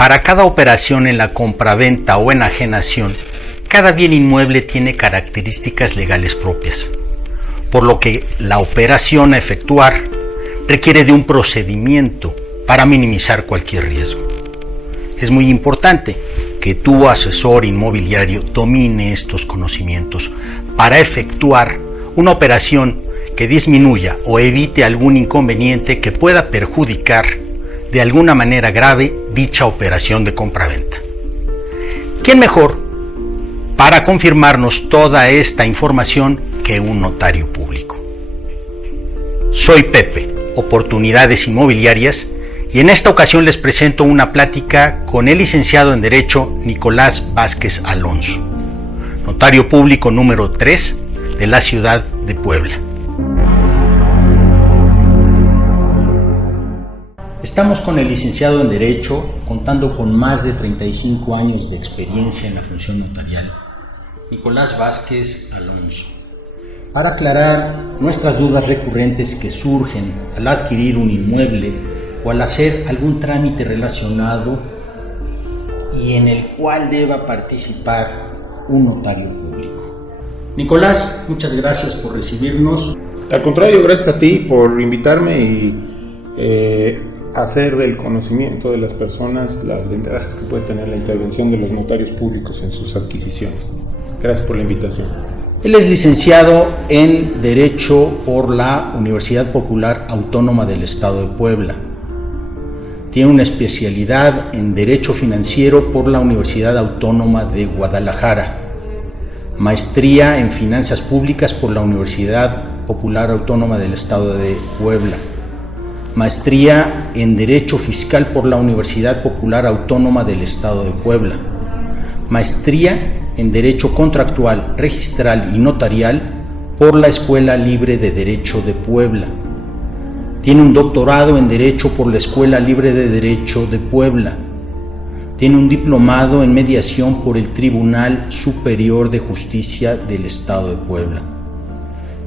Para cada operación en la compraventa o enajenación, cada bien inmueble tiene características legales propias, por lo que la operación a efectuar requiere de un procedimiento para minimizar cualquier riesgo. Es muy importante que tu asesor inmobiliario domine estos conocimientos para efectuar una operación que disminuya o evite algún inconveniente que pueda perjudicar de alguna manera grave dicha operación de compraventa. ¿Quién mejor para confirmarnos toda esta información que un notario público? Soy Pepe, Oportunidades Inmobiliarias, y en esta ocasión les presento una plática con el licenciado en Derecho Nicolás Vázquez Alonso, notario público número 3 de la ciudad de Puebla. Estamos con el licenciado en Derecho, contando con más de 35 años de experiencia en la función notarial, Nicolás Vázquez Alonso, para aclarar nuestras dudas recurrentes que surgen al adquirir un inmueble o al hacer algún trámite relacionado y en el cual deba participar un notario público. Nicolás, muchas gracias por recibirnos. Al contrario, gracias a ti por invitarme y hacer del conocimiento de las personas las ventajas que puede tener la intervención de los notarios públicos en sus adquisiciones. Gracias por la invitación. Él es licenciado en Derecho por la Universidad Popular Autónoma del Estado de Puebla. Tiene una especialidad en Derecho Financiero por la Universidad Autónoma de Guadalajara, maestría en Finanzas Públicas por la Universidad Popular Autónoma del Estado de Puebla, maestría en Derecho Fiscal por la Universidad Popular Autónoma del Estado de Puebla, maestría en Derecho Contractual, Registral y Notarial por la Escuela Libre de Derecho de Puebla. Tiene un doctorado en Derecho por la Escuela Libre de Derecho de Puebla. Tiene un diplomado en Mediación por el Tribunal Superior de Justicia del Estado de Puebla.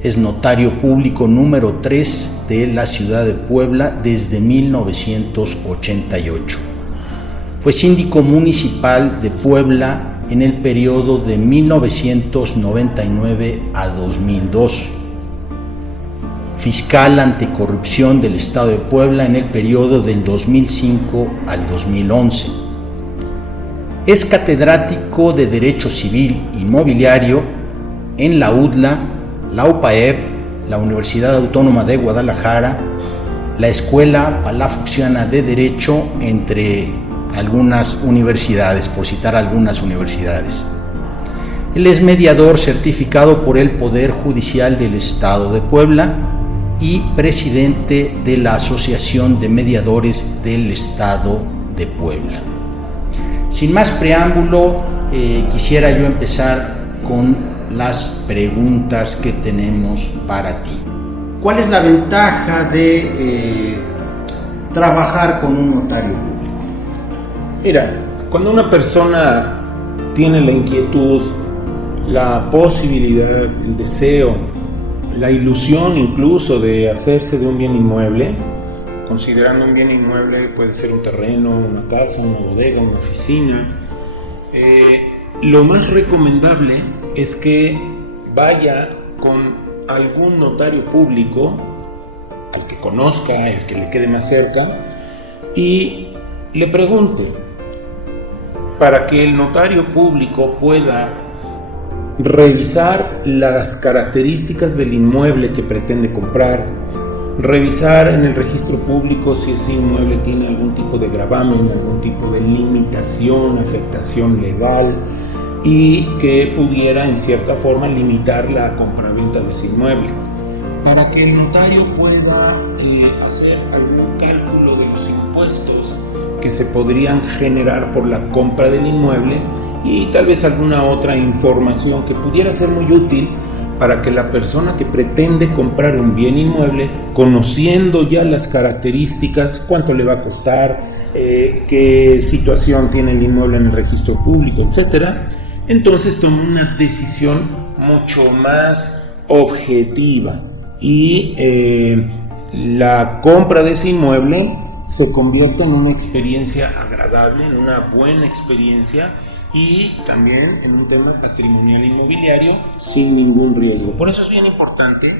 Es notario público número 3 de la ciudad de Puebla desde 1988. Fue síndico municipal de Puebla en el periodo de 1999 a 2002. Fiscal anticorrupción del Estado de Puebla en el periodo del 2005 al 2011. Es catedrático de Derecho Civil Inmobiliario en la UDLA, la UPAEP, la Universidad Autónoma de Guadalajara, la Escuela Palafoxiana de Derecho, entre algunas universidades, por citar algunas universidades. Él es mediador certificado por el Poder Judicial del Estado de Puebla y presidente de la Asociación de Mediadores del Estado de Puebla. Sin más preámbulo, quisiera yo empezar con las preguntas que tenemos para ti. ¿Cuál es la ventaja de trabajar con un notario público? Mira, cuando una persona tiene la inquietud, la posibilidad, el deseo, la ilusión incluso de hacerse de un bien inmueble, considerando un bien inmueble puede ser un terreno, una casa, una bodega, una oficina, lo más recomendable es que vaya con algún notario público, al que conozca, el que le quede más cerca, y le pregunte, para que el notario público pueda revisar las características del inmueble que pretende comprar, revisar en el registro público si ese inmueble tiene algún tipo de gravamen, algún tipo de limitación, afectación legal, y que pudiera en cierta forma limitar la compraventa de ese inmueble, para que el notario pueda hacer algún cálculo de los impuestos que se podrían generar por la compra del inmueble y tal vez alguna otra información que pudiera ser muy útil para que la persona que pretende comprar un bien inmueble, conociendo ya las características, cuánto le va a costar, qué situación tiene el inmueble en el registro público, etcétera, entonces toma una decisión mucho más objetiva y la compra de ese inmueble se convierta en una experiencia agradable, en una buena experiencia y también en un tema patrimonial inmobiliario sin ningún riesgo. Por eso es bien importante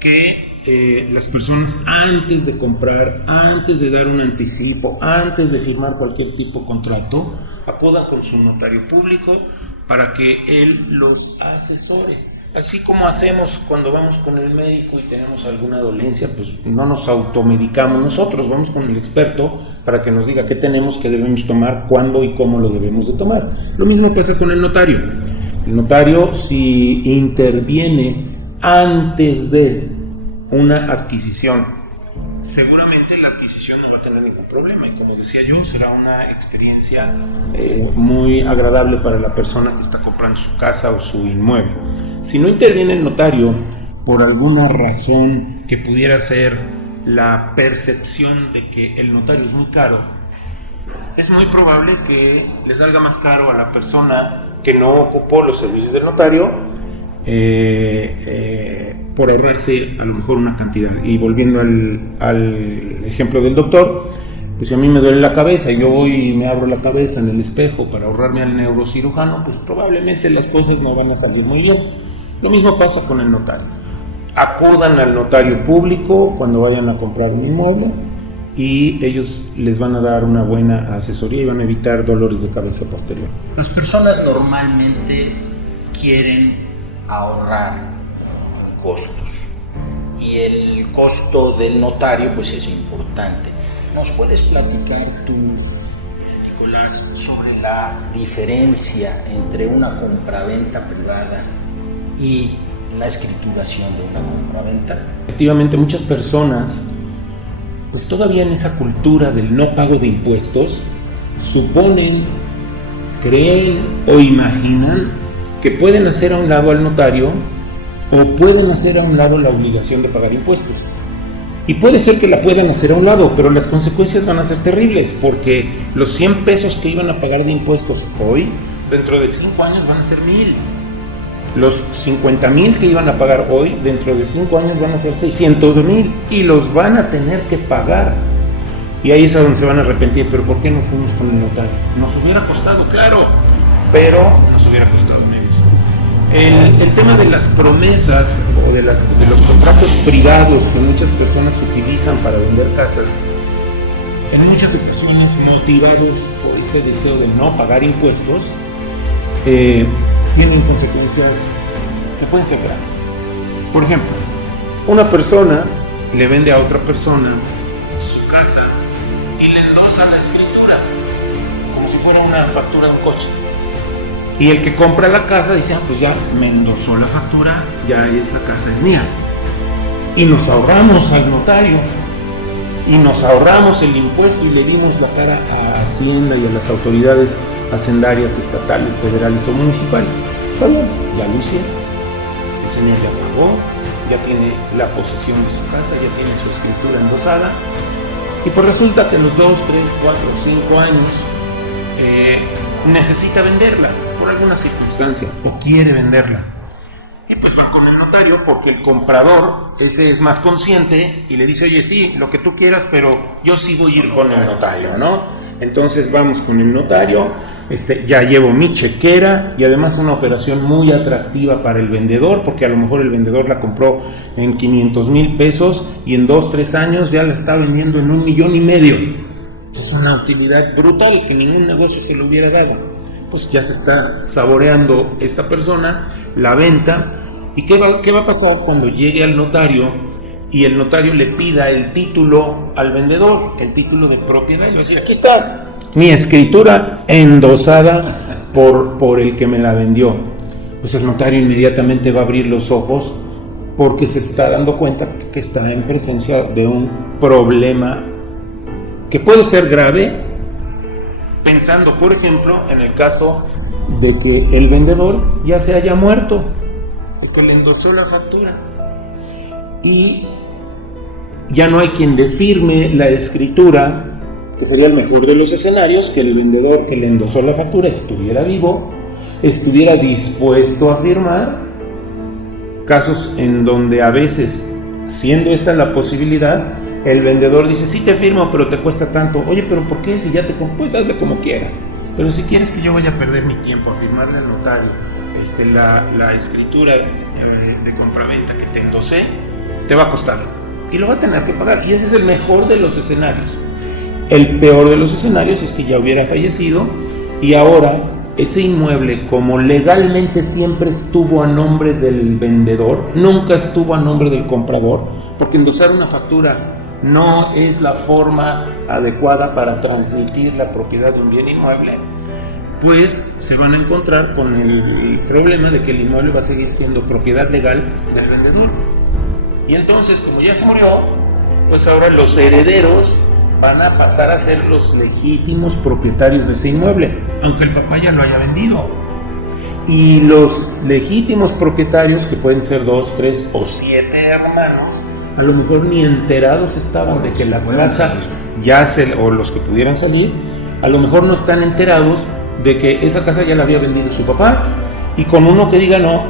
que las personas antes de comprar, antes de dar un anticipo, antes de firmar cualquier tipo de contrato, acudan con su notario público para que él los asesore. Así como hacemos cuando vamos con el médico y tenemos alguna dolencia, pues no nos automedicamos nosotros, vamos con el experto para que nos diga qué tenemos, qué debemos tomar, cuándo y cómo lo debemos de tomar. Lo mismo pasa con el notario. El notario, si interviene antes de una adquisición, seguramente la adquisición no va a tener ningún problema y, como decía yo, será una experiencia muy agradable para la persona que está comprando su casa o su inmueble. Si no interviene el notario por alguna razón que pudiera ser la percepción de que el notario es muy caro, es muy probable que le salga más caro a la persona que no ocupó los servicios del notario por ahorrarse a lo mejor una cantidad. Y volviendo al ejemplo del doctor, pues si a mí me duele la cabeza y yo voy y me abro la cabeza en el espejo para ahorrarme al neurocirujano, pues probablemente las cosas no van a salir muy bien. Lo mismo pasa con el notario. Acudan al notario público cuando vayan a comprar un inmueble y ellos les van a dar una buena asesoría y van a evitar dolores de cabeza posterior. Las personas normalmente quieren ahorrar costos y el costo del notario pues es importante. ¿Nos puedes platicar tú, Nicolás, sobre la diferencia entre una compraventa privada y la escrituración de una compraventa? Efectivamente, muchas personas, pues todavía en esa cultura del no pago de impuestos, suponen, creen o imaginan que pueden hacer a un lado al notario o pueden hacer a un lado la obligación de pagar impuestos. Y puede ser que la puedan hacer a un lado, pero las consecuencias van a ser terribles, porque los 100 pesos que iban a pagar de impuestos hoy, dentro de 5 años van a ser 1,000. Los 50,000 que iban a pagar hoy, dentro de 5 años van a ser 600,000 y los van a tener que pagar. Y ahí es a donde se van a arrepentir. ¿Pero por qué no fuimos con el notario? Nos hubiera costado, claro, pero nos hubiera costado menos. El tema de las promesas o de los contratos privados que muchas personas utilizan para vender casas, en muchas ocasiones motivados por ese deseo de no pagar impuestos, tienen consecuencias que pueden ser graves. Por ejemplo, una persona le vende a otra persona su casa y le endosa la escritura como si fuera una factura de un coche. Y el que compra la casa dice, pues ya me endosó la factura, ya esa casa es mía. Y nos ahorramos al notario, y nos ahorramos el impuesto y le dimos la cara a Hacienda y a las autoridades hacendarias estatales, federales o municipales. Está bien, ya lo hicieron. El señor ya pagó, ya tiene la posesión de su casa, ya tiene su escritura endosada. Y pues resulta que en los 2, 3, 4, 5 años necesita venderla por alguna circunstancia o quiere venderla. Y pues van con el notario porque el comprador, ese es más consciente y le dice, oye, sí, lo que tú quieras, pero yo sí voy a ir con el notario, ¿no? Entonces vamos con el notario, ya llevo mi chequera y además una operación muy atractiva para el vendedor, porque a lo mejor el vendedor la compró en 500,000 pesos y en 2, 3 años ya la está vendiendo en 1,5 millones. Es una utilidad brutal que ningún negocio se le hubiera dado. Pues ya se está saboreando esta persona la venta. ¿Y qué va a pasar cuando llegue al notario y el notario le pida el título al vendedor, el título de propiedad? Y va a decir, aquí está mi escritura endosada por el que me la vendió. Pues el notario inmediatamente va a abrir los ojos porque se está dando cuenta que está en presencia de un problema que puede ser grave, pensando, por ejemplo, en el caso de que el vendedor ya se haya muerto, el que le endosó la factura, y ya no hay quien le firme la escritura, que sería el mejor de los escenarios, que el vendedor que le endosó la factura estuviera vivo, estuviera dispuesto a firmar. Casos en donde a veces, siendo esta la posibilidad, el vendedor dice, sí te firmo, pero te cuesta tanto. Oye, pero ¿por qué? Si ya te pues hazle como quieras. Pero si quieres que yo vaya a perder mi tiempo a firmarle al notario la escritura de compraventa que te endosé, te va a costar y lo va a tener que pagar. Y ese es el mejor de los escenarios. El peor de los escenarios es que ya hubiera fallecido y ahora ese inmueble, como legalmente siempre estuvo a nombre del vendedor, nunca estuvo a nombre del comprador, porque endosar una factura no es la forma adecuada para transmitir la propiedad de un bien inmueble, pues se van a encontrar con el problema de que el inmueble va a seguir siendo propiedad legal del vendedor. Y entonces, como ya se murió, pues ahora los herederos van a pasar a ser los legítimos propietarios de ese inmueble, aunque el papá ya lo haya vendido. Y los legítimos propietarios, que pueden ser 2, 3 o 7 hermanos, a lo mejor ni enterados estaban de que la casa o los que pudieran salir, a lo mejor no están enterados de que esa casa ya la había vendido su papá, y con uno que diga, no,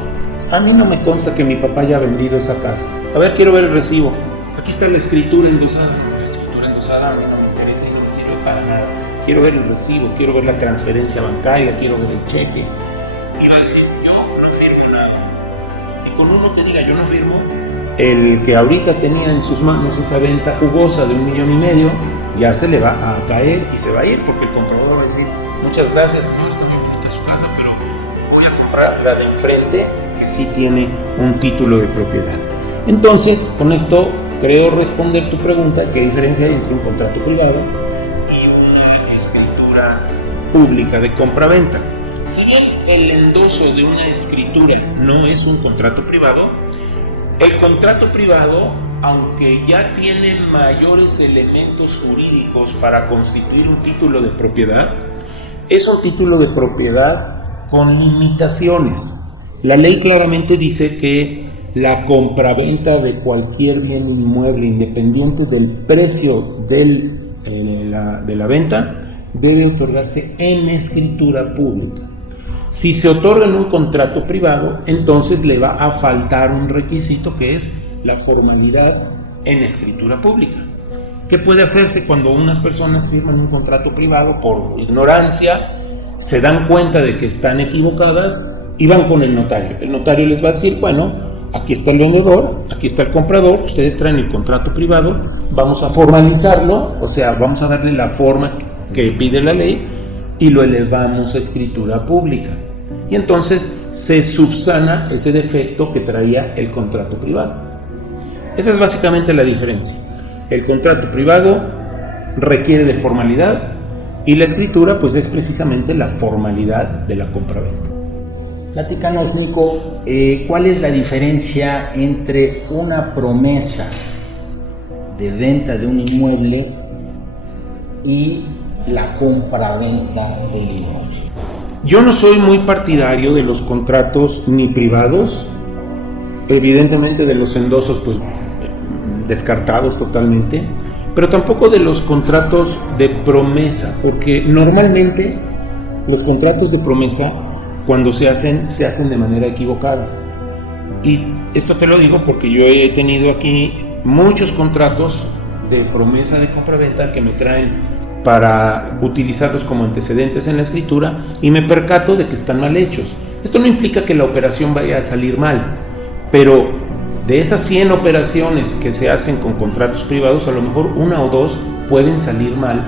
a mí no me consta que mi papá haya vendido esa casa. A ver, quiero ver el recibo. Aquí está la escritura endosada. La escritura endosada a mí no me interesa y no me sirve para nada. Quiero ver el recibo, quiero ver la transferencia bancaria, quiero ver el cheque. Y va a decir, yo no firmo nada. Y con uno que diga, yo no firmo, el que ahorita tenía en sus manos esa venta jugosa de 1,5 millones, ya se le va a caer y se va a ir, porque el comprador va a decir, muchas gracias, no, está muy bonita su casa, pero voy a comprar la de enfrente, que sí tiene un título de propiedad. Entonces, con esto creo responder tu pregunta, ¿qué diferencia hay entre un contrato privado y una escritura pública de compraventa? Si bien el endoso de una escritura no es un contrato privado, el contrato privado, aunque ya tiene mayores elementos jurídicos para constituir un título de propiedad, es un título de propiedad con limitaciones. La ley claramente dice que la compraventa de cualquier bien inmueble, independiente del precio de la venta, debe otorgarse en escritura pública. Si se otorga en un contrato privado, entonces le va a faltar un requisito, que es la formalidad en escritura pública. ¿Qué puede hacerse cuando unas personas firman un contrato privado por ignorancia, se dan cuenta de que están equivocadas y van con el notario? El notario les va a decir, bueno, aquí está el vendedor, aquí está el comprador, ustedes traen el contrato privado, vamos a formalizarlo, o sea, vamos a darle la forma que pide la ley y lo elevamos a escritura pública. Y entonces se subsana ese defecto que traía el contrato privado. Esa es básicamente la diferencia. El contrato privado requiere de formalidad y la escritura pues es precisamente la formalidad de la compraventa. Platícanos, Nico, ¿cuál es la diferencia entre una promesa de venta de un inmueble y la compraventa del inmueble? Yo no soy muy partidario de los contratos ni privados, evidentemente de los endosos pues descartados totalmente, pero tampoco de los contratos de promesa, porque normalmente los contratos de promesa, cuando se hacen de manera equivocada. Y esto te lo digo porque yo he tenido aquí muchos contratos de promesa de compraventa que me traen para utilizarlos como antecedentes en la escritura y me percato de que están mal hechos. Esto no implica que la operación vaya a salir mal, pero de esas 100 operaciones que se hacen con contratos privados, a lo mejor 1 o 2 pueden salir mal,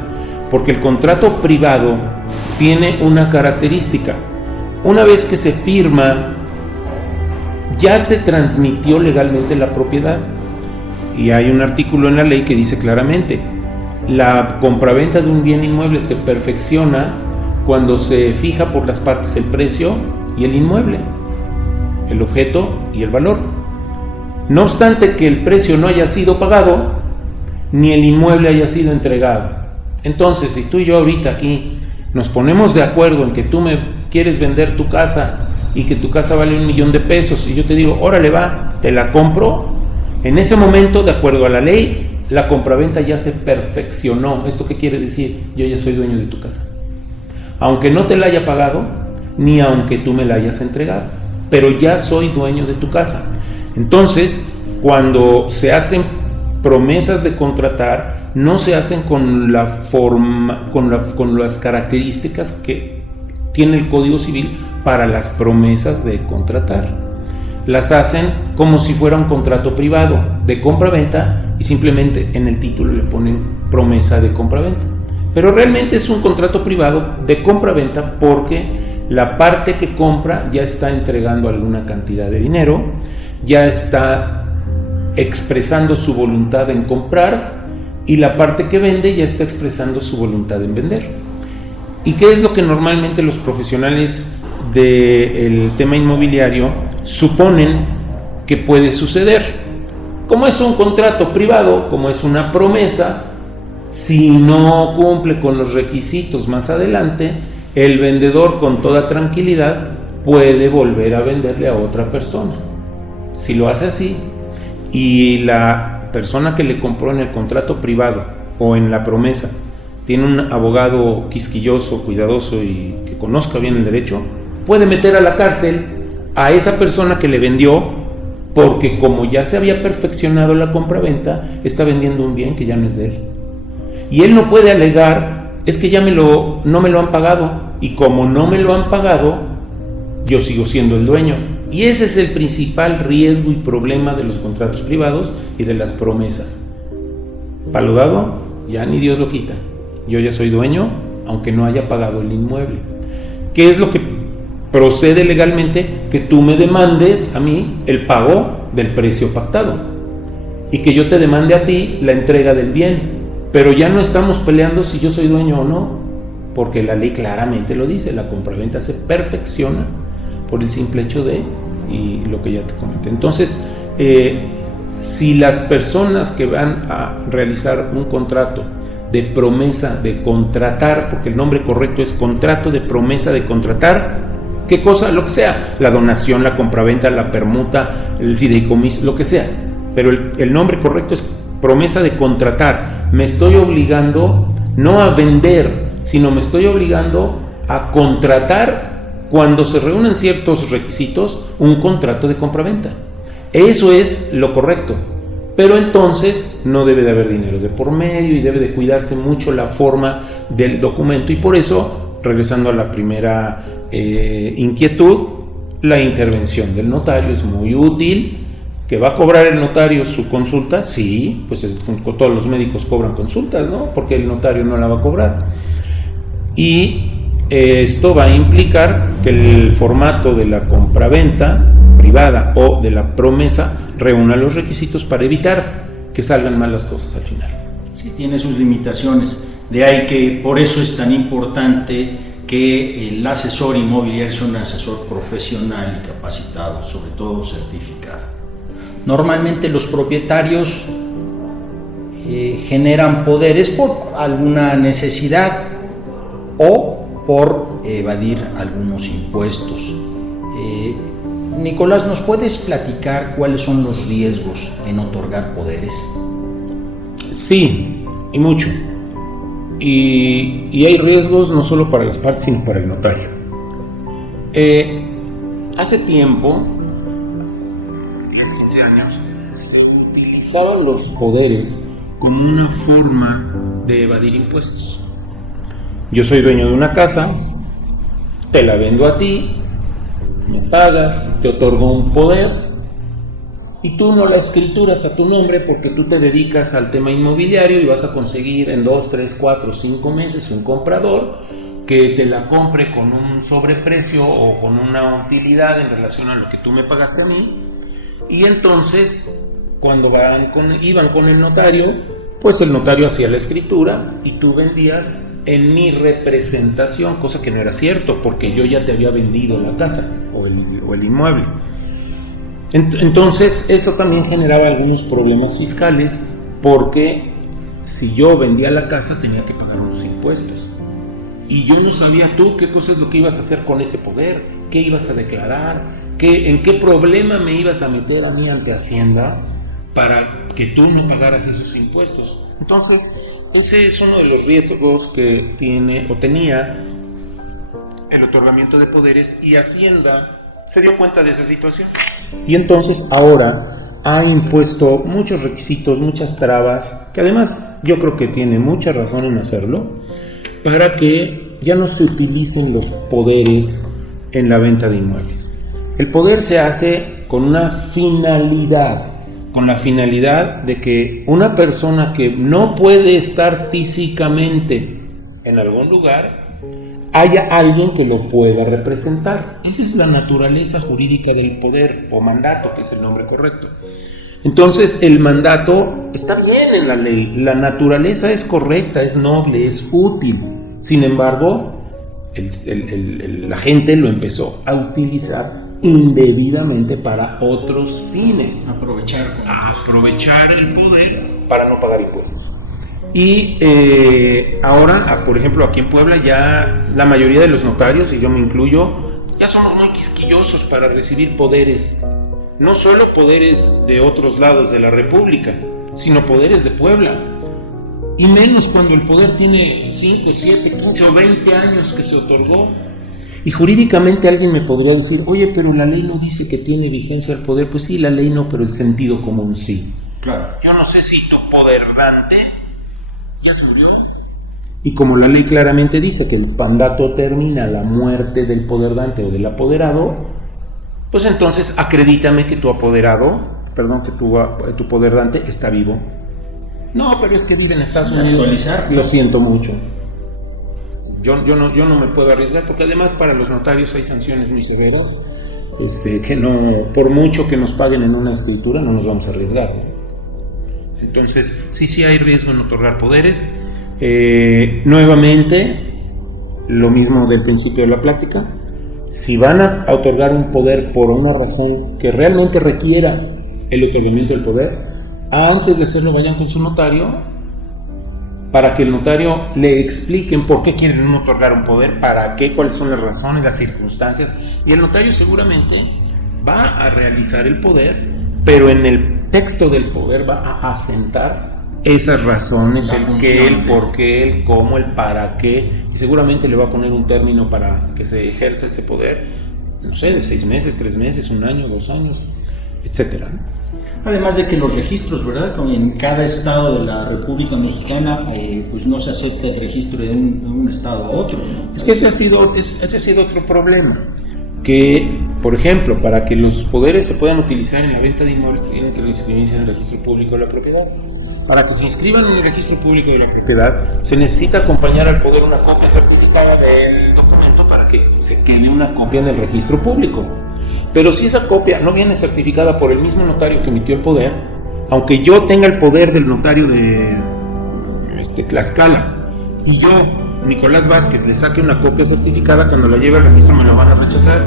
porque el contrato privado tiene una característica. Una vez que se firma, ya se transmitió legalmente la propiedad. Y hay un artículo en la ley que dice claramente, la compraventa de un bien inmueble se perfecciona cuando se fija por las partes el precio y el inmueble, el objeto y el valor. No obstante que el precio no haya sido pagado, ni el inmueble haya sido entregado. Entonces, si tú y yo ahorita aquí nos ponemos de acuerdo en que tú me quieres vender tu casa y que tu casa vale $1,000,000 y yo te digo, órale va, te la compro, en ese momento, de acuerdo a la ley, la compraventa ya se perfeccionó. ¿Esto qué quiere decir? Yo ya soy dueño de tu casa. Aunque no te la haya pagado, ni aunque tú me la hayas entregado, pero ya soy dueño de tu casa. Entonces, cuando se hacen promesas de contratar no se hacen con la forma, con las características que tiene el Código Civil para las promesas de contratar. Las hacen como si fuera un contrato privado de compra-venta y simplemente en el título le ponen promesa de compra-venta. Pero realmente es un contrato privado de compra-venta porque la parte que compra ya está entregando alguna cantidad de dinero, ya está expresando su voluntad en comprar y la parte que vende ya está expresando su voluntad en vender. ¿Y qué es lo que normalmente los profesionales del tema inmobiliario suponen que puede suceder? Como es un contrato privado, como es una promesa, si no cumple con los requisitos más adelante, el vendedor con toda tranquilidad puede volver a venderle a otra persona. Si lo hace así y la persona que le compró en el contrato privado o en la promesa tiene un abogado quisquilloso, cuidadoso y que conozca bien el derecho, puede meter a la cárcel a esa persona que le vendió porque como ya se había perfeccionado la compraventa, está vendiendo un bien que ya no es de él. Y él no puede alegar, es que ya no me lo han pagado y como no me lo han pagado, yo sigo siendo el dueño. Y ese es el principal riesgo y problema de los contratos privados y de las promesas. Palo dado, ya ni Dios lo quita. Yo ya soy dueño, aunque no haya pagado el inmueble. ¿Qué es lo que procede legalmente? Que tú me demandes a mí el pago del precio pactado y que yo te demande a ti la entrega del bien. Pero ya no estamos peleando si yo soy dueño o no, porque la ley claramente lo dice, la compraventa se perfecciona por el simple hecho de, y lo que ya te comenté. Entonces, si las personas que van a realizar un contrato de promesa de contratar, porque el nombre correcto es contrato de promesa de contratar, ¿qué cosa? Lo que sea, la donación, la compraventa, la permuta, el fideicomiso, lo que sea, pero el nombre correcto es promesa de contratar. Me estoy obligando no a vender, sino me estoy obligando a contratar cuando se reúnen ciertos requisitos, un contrato de compraventa. Eso es lo correcto. Pero entonces no debe de haber dinero de por medio y debe de cuidarse mucho la forma del documento. Y por eso, regresando a la primera inquietud, la intervención del notario es muy útil. ¿Que va a cobrar el notario su consulta? Sí, pues todos los médicos cobran consultas, ¿no? Porque el notario no la va a cobrar. Y esto va a implicar que el formato de la compraventa privada o de la promesa reúna los requisitos para evitar que salgan mal las cosas al final. Sí, tiene sus limitaciones. De ahí que por eso es tan importante que el asesor inmobiliario sea un asesor profesional y capacitado, sobre todo certificado. Normalmente los propietarios generan poderes por alguna necesidad o por evadir algunos impuestos. Nicolás, ¿nos puedes platicar cuáles son los riesgos en otorgar poderes? Sí, y mucho. Y hay riesgos no solo para las partes, sino para el notario. Hace tiempo, 15 años, se utilizaban los poderes como una forma de evadir impuestos. Yo soy dueño de una casa, te la vendo a ti, me pagas, te otorgo un poder y tú no la escrituras a tu nombre porque tú te dedicas al tema inmobiliario y vas a conseguir en 2, 3, 4, 5 meses un comprador que te la compre con un sobreprecio o con una utilidad en relación a lo que tú me pagaste a mí. Y entonces, cuando iban con el notario, pues el notario hacía la escritura y tú vendías en mi representación, cosa que no era cierto, porque yo ya te había vendido la casa o el inmueble. Entonces, eso también generaba algunos problemas fiscales, porque si yo vendía la casa tenía que pagar unos impuestos. Y yo no sabía tú qué cosa es lo que ibas a hacer con ese poder, qué ibas a declarar, en qué problema me ibas a meter a mí ante Hacienda para que tú no pagaras esos impuestos. Entonces, ese es uno de los riesgos que tenía el otorgamiento de poderes, y Hacienda se dio cuenta de esa situación. Y entonces ahora ha impuesto muchos requisitos, muchas trabas, que además yo creo que tiene mucha razón en hacerlo, para que ya no se utilicen los poderes en la venta de inmuebles. El poder se hace con una finalidad, con la finalidad de que una persona que no puede estar físicamente en algún lugar, haya alguien que lo pueda representar. Esa es la naturaleza jurídica del poder, o mandato, que es el nombre correcto. Entonces, el mandato está bien en la ley, la naturaleza es correcta, es noble, es útil. Sin embargo, la gente lo empezó a utilizar indebidamente para otros fines. Aprovechar el poder para no pagar impuestos. Y ahora, por ejemplo, aquí en Puebla ya la mayoría de los notarios, y yo me incluyo, ya somos muy quisquillosos para recibir poderes. No solo poderes de otros lados de la República, sino poderes de Puebla. Y menos cuando el poder tiene 5, 7, 15 o 20 años que se otorgó. Y jurídicamente alguien me podría decir, oye, pero la ley no dice que tiene vigencia el poder. Pues sí, la ley no, pero el sentido común sí. Claro. Yo no sé si tu poderdante ya se murió. Y como la ley claramente dice que el mandato termina a la muerte del poderdante o del apoderado, pues entonces acredítame que tu apoderado, que tu poderdante está vivo. No, pero es que vive en Estados Unidos. Lo siento mucho. Yo no me puedo arriesgar, porque además para los notarios hay sanciones muy severas, que no, por mucho que nos paguen en una escritura, no nos vamos a arriesgar, ¿no? Entonces, sí hay riesgo en otorgar poderes. Nuevamente, lo mismo del principio de la plática. Si van a otorgar un poder por una razón que realmente requiera el otorgamiento del poder, antes de hacerlo vayan con su notario, para que el notario le expliquen por qué quieren otorgar un poder, para qué, cuáles son las razones, las circunstancias, y el notario seguramente va a realizar el poder, pero en el texto del poder va a asentar esas razones, el qué, el por qué, el cómo, el para qué, y seguramente le va a poner un término para que se ejerza ese poder, no sé, de 6 meses, 3 meses, 1 año, 2 años, etcétera, ¿no? Además de que los registros, ¿verdad? Como en cada estado de la República Mexicana, pues no se acepta el registro de un estado a otro, ¿no? Es que ese ha sido otro problema. Que, por ejemplo, para que los poderes se puedan utilizar en la venta de inmuebles, tienen que inscribirse en el registro público de la propiedad. Para que se inscriban en el registro público de la propiedad, se necesita acompañar al poder una copia certificada del documento para que se quede una copia en el registro público. Pero si esa copia no viene certificada por el mismo notario que emitió el poder, aunque yo tenga el poder del notario de Tlaxcala, y yo, Nicolás Vázquez, le saque una copia certificada, cuando la lleve al registro me la van a rechazar.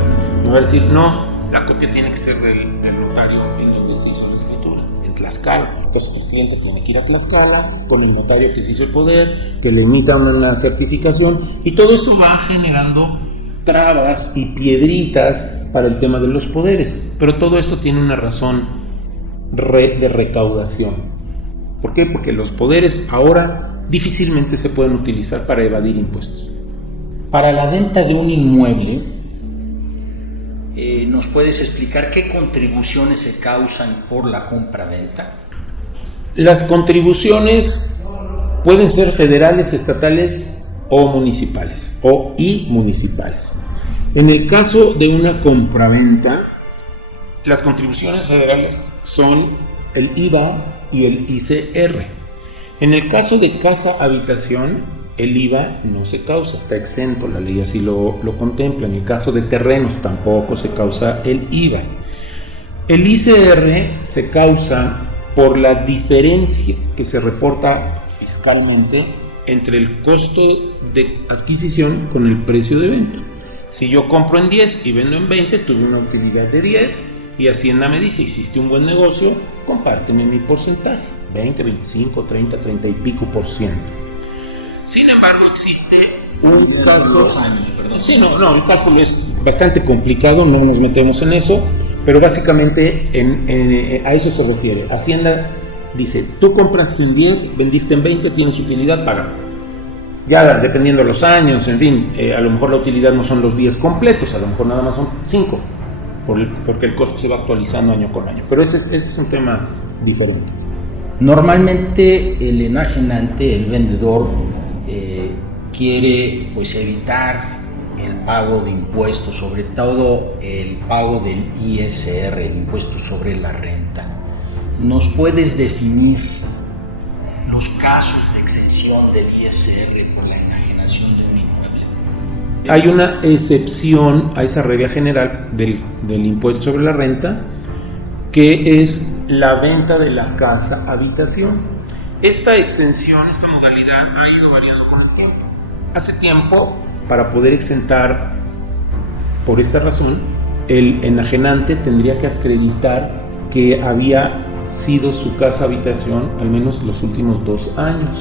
Me va a decir, no, la copia tiene que ser del notario en donde se hizo la escritura, en Tlaxcala. Entonces el cliente tiene que ir a Tlaxcala con el notario que se hizo el poder, que le emita una certificación, y todo eso va generando trabas y piedritas para el tema de los poderes. Pero todo esto tiene una razón de recaudación. ¿Por qué? Porque los poderes ahora difícilmente se pueden utilizar para evadir impuestos. Para la venta de un inmueble, ¿nos puedes explicar qué contribuciones se causan por la compra-venta? Las contribuciones pueden ser federales, estatales o municipales, y municipales. En el caso de una compraventa, las contribuciones federales son el IVA y el ICR. En el caso de casa-habitación, el IVA no se causa, está exento, la ley así lo contempla. En el caso de terrenos tampoco se causa el IVA. El ICR se causa por la diferencia que se reporta fiscalmente entre el costo de adquisición con el precio de venta. Si yo compro en 10 y vendo en 20, tuve una utilidad de 10 y Hacienda me dice, hiciste un buen negocio, compárteme mi porcentaje, 20, 25, 30, 30 y pico %. Sin embargo, existe un caso... Sí, no, el cálculo es bastante complicado, no nos metemos en eso, pero básicamente a eso se refiere. Hacienda dice, tú compraste en 10, vendiste en 20, tienes utilidad, paga. Ya dependiendo de los años, en fin, a lo mejor la utilidad no son los 10 completos, a lo mejor nada más son 5. porque el costo se va actualizando año con año. Pero ese es un tema diferente. Normalmente el enajenante, el vendedor, quiere pues evitar el pago de impuestos, sobre todo el pago del ISR, el impuesto sobre la renta. ¿Nos puedes definir los casos de exención del ISR por la enajenación de un inmueble? Hay una excepción a esa regla general del impuesto sobre la renta, que es la venta de la casa habitación. Esta exención, esta modalidad ha ido variando con el tiempo. Hace tiempo, para poder exentar por esta razón, el enajenante tendría que acreditar que había sido su casa habitación al menos los últimos 2 años.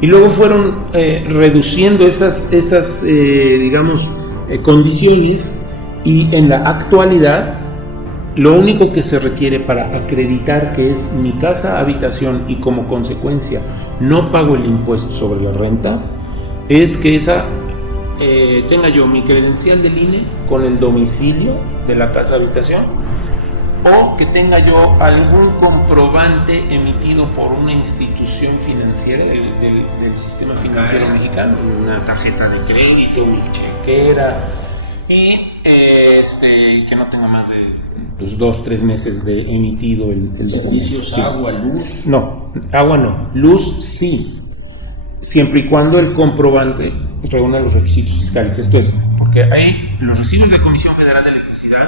Y luego fueron reduciendo esas condiciones, y en la actualidad lo único que se requiere para acreditar que es mi casa habitación y como consecuencia no pago el impuesto sobre la renta es que tenga yo mi credencial del INE con el domicilio de la casa habitación, o que tenga yo algún comprobante emitido por una institución financiera del sistema financiero mexicano, una tarjeta de crédito, mi chequera, y que no tenga más de 2-3 meses de emitido el ¿Servicios, sí. agua, luz? No, agua no, luz sí, siempre y cuando el comprobante reúna los requisitos fiscales. Esto es, porque hay los recibos de Comisión Federal de Electricidad,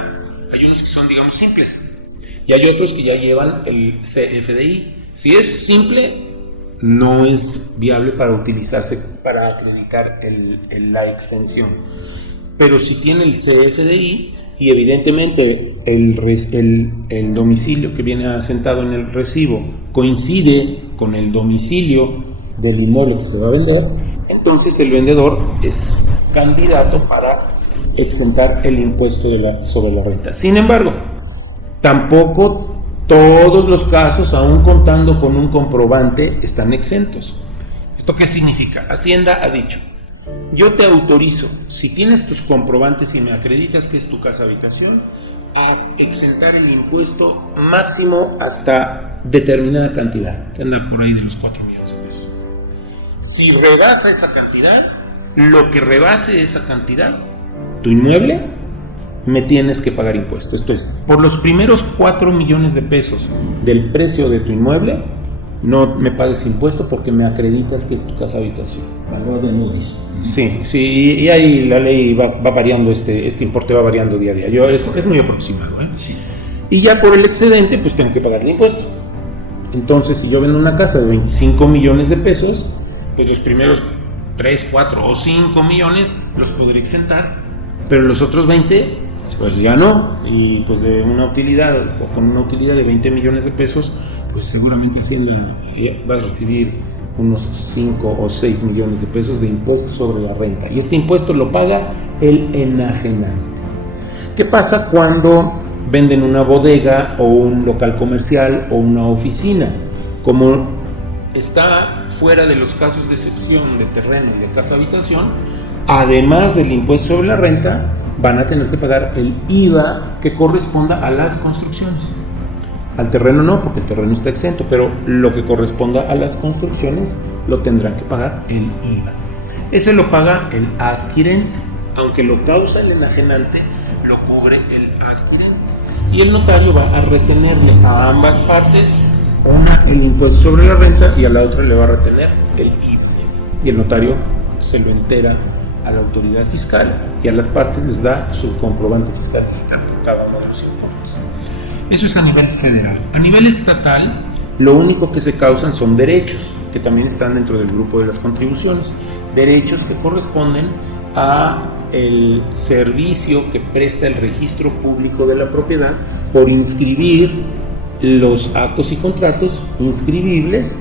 hay unos que son, digamos, simples, y hay otros que ya llevan el CFDI. Si es simple, no es viable para utilizarse para acreditar la exención. Pero si tiene el CFDI y evidentemente el domicilio que viene asentado en el recibo coincide con el domicilio del inmueble que se va a vender, entonces el vendedor es candidato para exentar el impuesto sobre la renta. Sin embargo, tampoco todos los casos, aún contando con un comprobante, están exentos. ¿Esto qué significa? Hacienda ha dicho: yo te autorizo, si tienes tus comprobantes y me acreditas que es tu casa habitación, a exentar el impuesto máximo hasta determinada cantidad, que anda por ahí de los 4 millones de pesos. Si rebasa esa cantidad, lo que rebase esa cantidad, tu inmueble, me tienes que pagar impuesto. Esto es, por los primeros 4 millones de pesos del precio de tu inmueble, no me pagues impuesto porque me acreditas que es tu casa habitación. Valor de nudis. Sí, y ahí la ley va variando, este importe va variando día a día. Es muy aproximado, ¿eh? Sí. Y ya por el excedente, pues tengo que pagar el impuesto. Entonces, si yo vendo una casa de 25 millones de pesos, pues los primeros 3, 4 o 5 millones los podré exentar, pero los otros 20, pues ya no. Y pues de una utilidad, o con una utilidad de 20 millones de pesos, pues seguramente Hacienda va a recibir unos 5 o 6 millones de pesos de impuesto sobre la renta. Y este impuesto lo paga el enajenante. ¿Qué pasa cuando venden una bodega o un local comercial o una oficina? Como está fuera de los casos de excepción de terreno y de casa habitación, además del impuesto sobre la renta, van a tener que pagar el IVA que corresponda a las construcciones. Al terreno no, porque el terreno está exento, pero lo que corresponda a las construcciones lo tendrán que pagar el IVA. Ese lo paga el adquirente, aunque lo causa el enajenante, lo cubre el adquirente. Y el notario va a retenerle a ambas partes, una el impuesto sobre la renta y a la otra le va a retener el IVA. Y el notario se lo entera a la autoridad fiscal y a las partes les da su comprobante fiscal por cada uno de los importes. Eso es a nivel federal. A nivel estatal, lo único que se causan son derechos, que también están dentro del grupo de las contribuciones. Derechos que corresponden a el servicio que presta el registro público de la propiedad por inscribir los actos y contratos inscribibles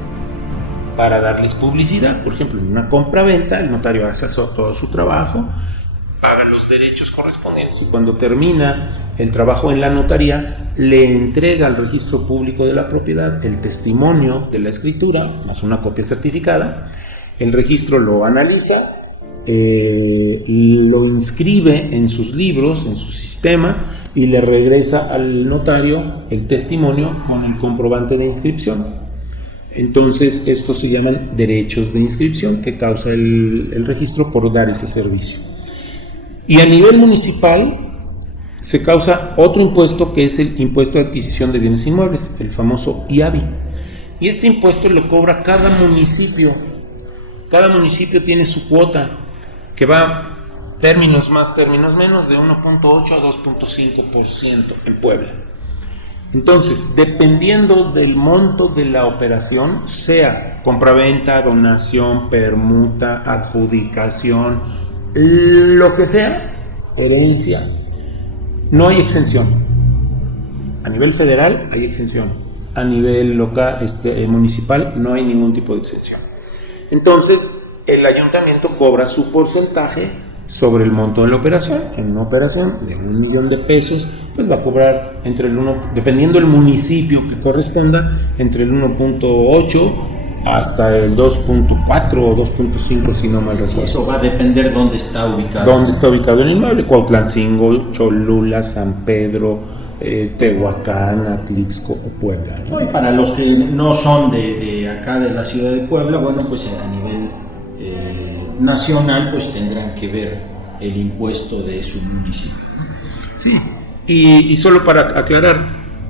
para darles publicidad. Por ejemplo, en una compra-venta, el notario hace todo su trabajo, paga los derechos correspondientes y cuando termina el trabajo en la notaría, le entrega al registro público de la propiedad el testimonio de la escritura, más una copia certificada. El registro lo analiza lo inscribe en sus libros, en su sistema, y le regresa al notario el testimonio con el comprobante de inscripción. Entonces, estos se llaman derechos de inscripción que causa el registro por dar ese servicio. Y a nivel municipal se causa otro impuesto, que es el impuesto de adquisición de bienes inmuebles, el famoso IABI. Y este impuesto lo cobra cada municipio. Cada municipio tiene su cuota, que va términos más, términos menos, de 1.8 a 2.5% en Puebla. Entonces, dependiendo del monto de la operación, sea compraventa, donación, permuta, adjudicación, lo que sea, herencia, no hay exención. A nivel federal hay exención. A nivel local, municipal, no hay ningún tipo de exención. Entonces, el ayuntamiento cobra su porcentaje sobre el monto de la operación. En una operación de 1 millón de pesos, pues va a cobrar entre el 1, dependiendo del municipio que corresponda, entre el 1.8 hasta el 2.4 o 2.5, si no mal recuerdo. Eso va a depender dónde está ubicado. Dónde está ubicado el inmueble: Cuautlancingo, Cholula, San Pedro, Tehuacán, Atlixco o Puebla, ¿no? Y para los que no son de acá de la ciudad de Puebla, bueno, pues a nivel nacional, pues tendrán que ver el impuesto de su municipio. Sí, y solo para aclarar,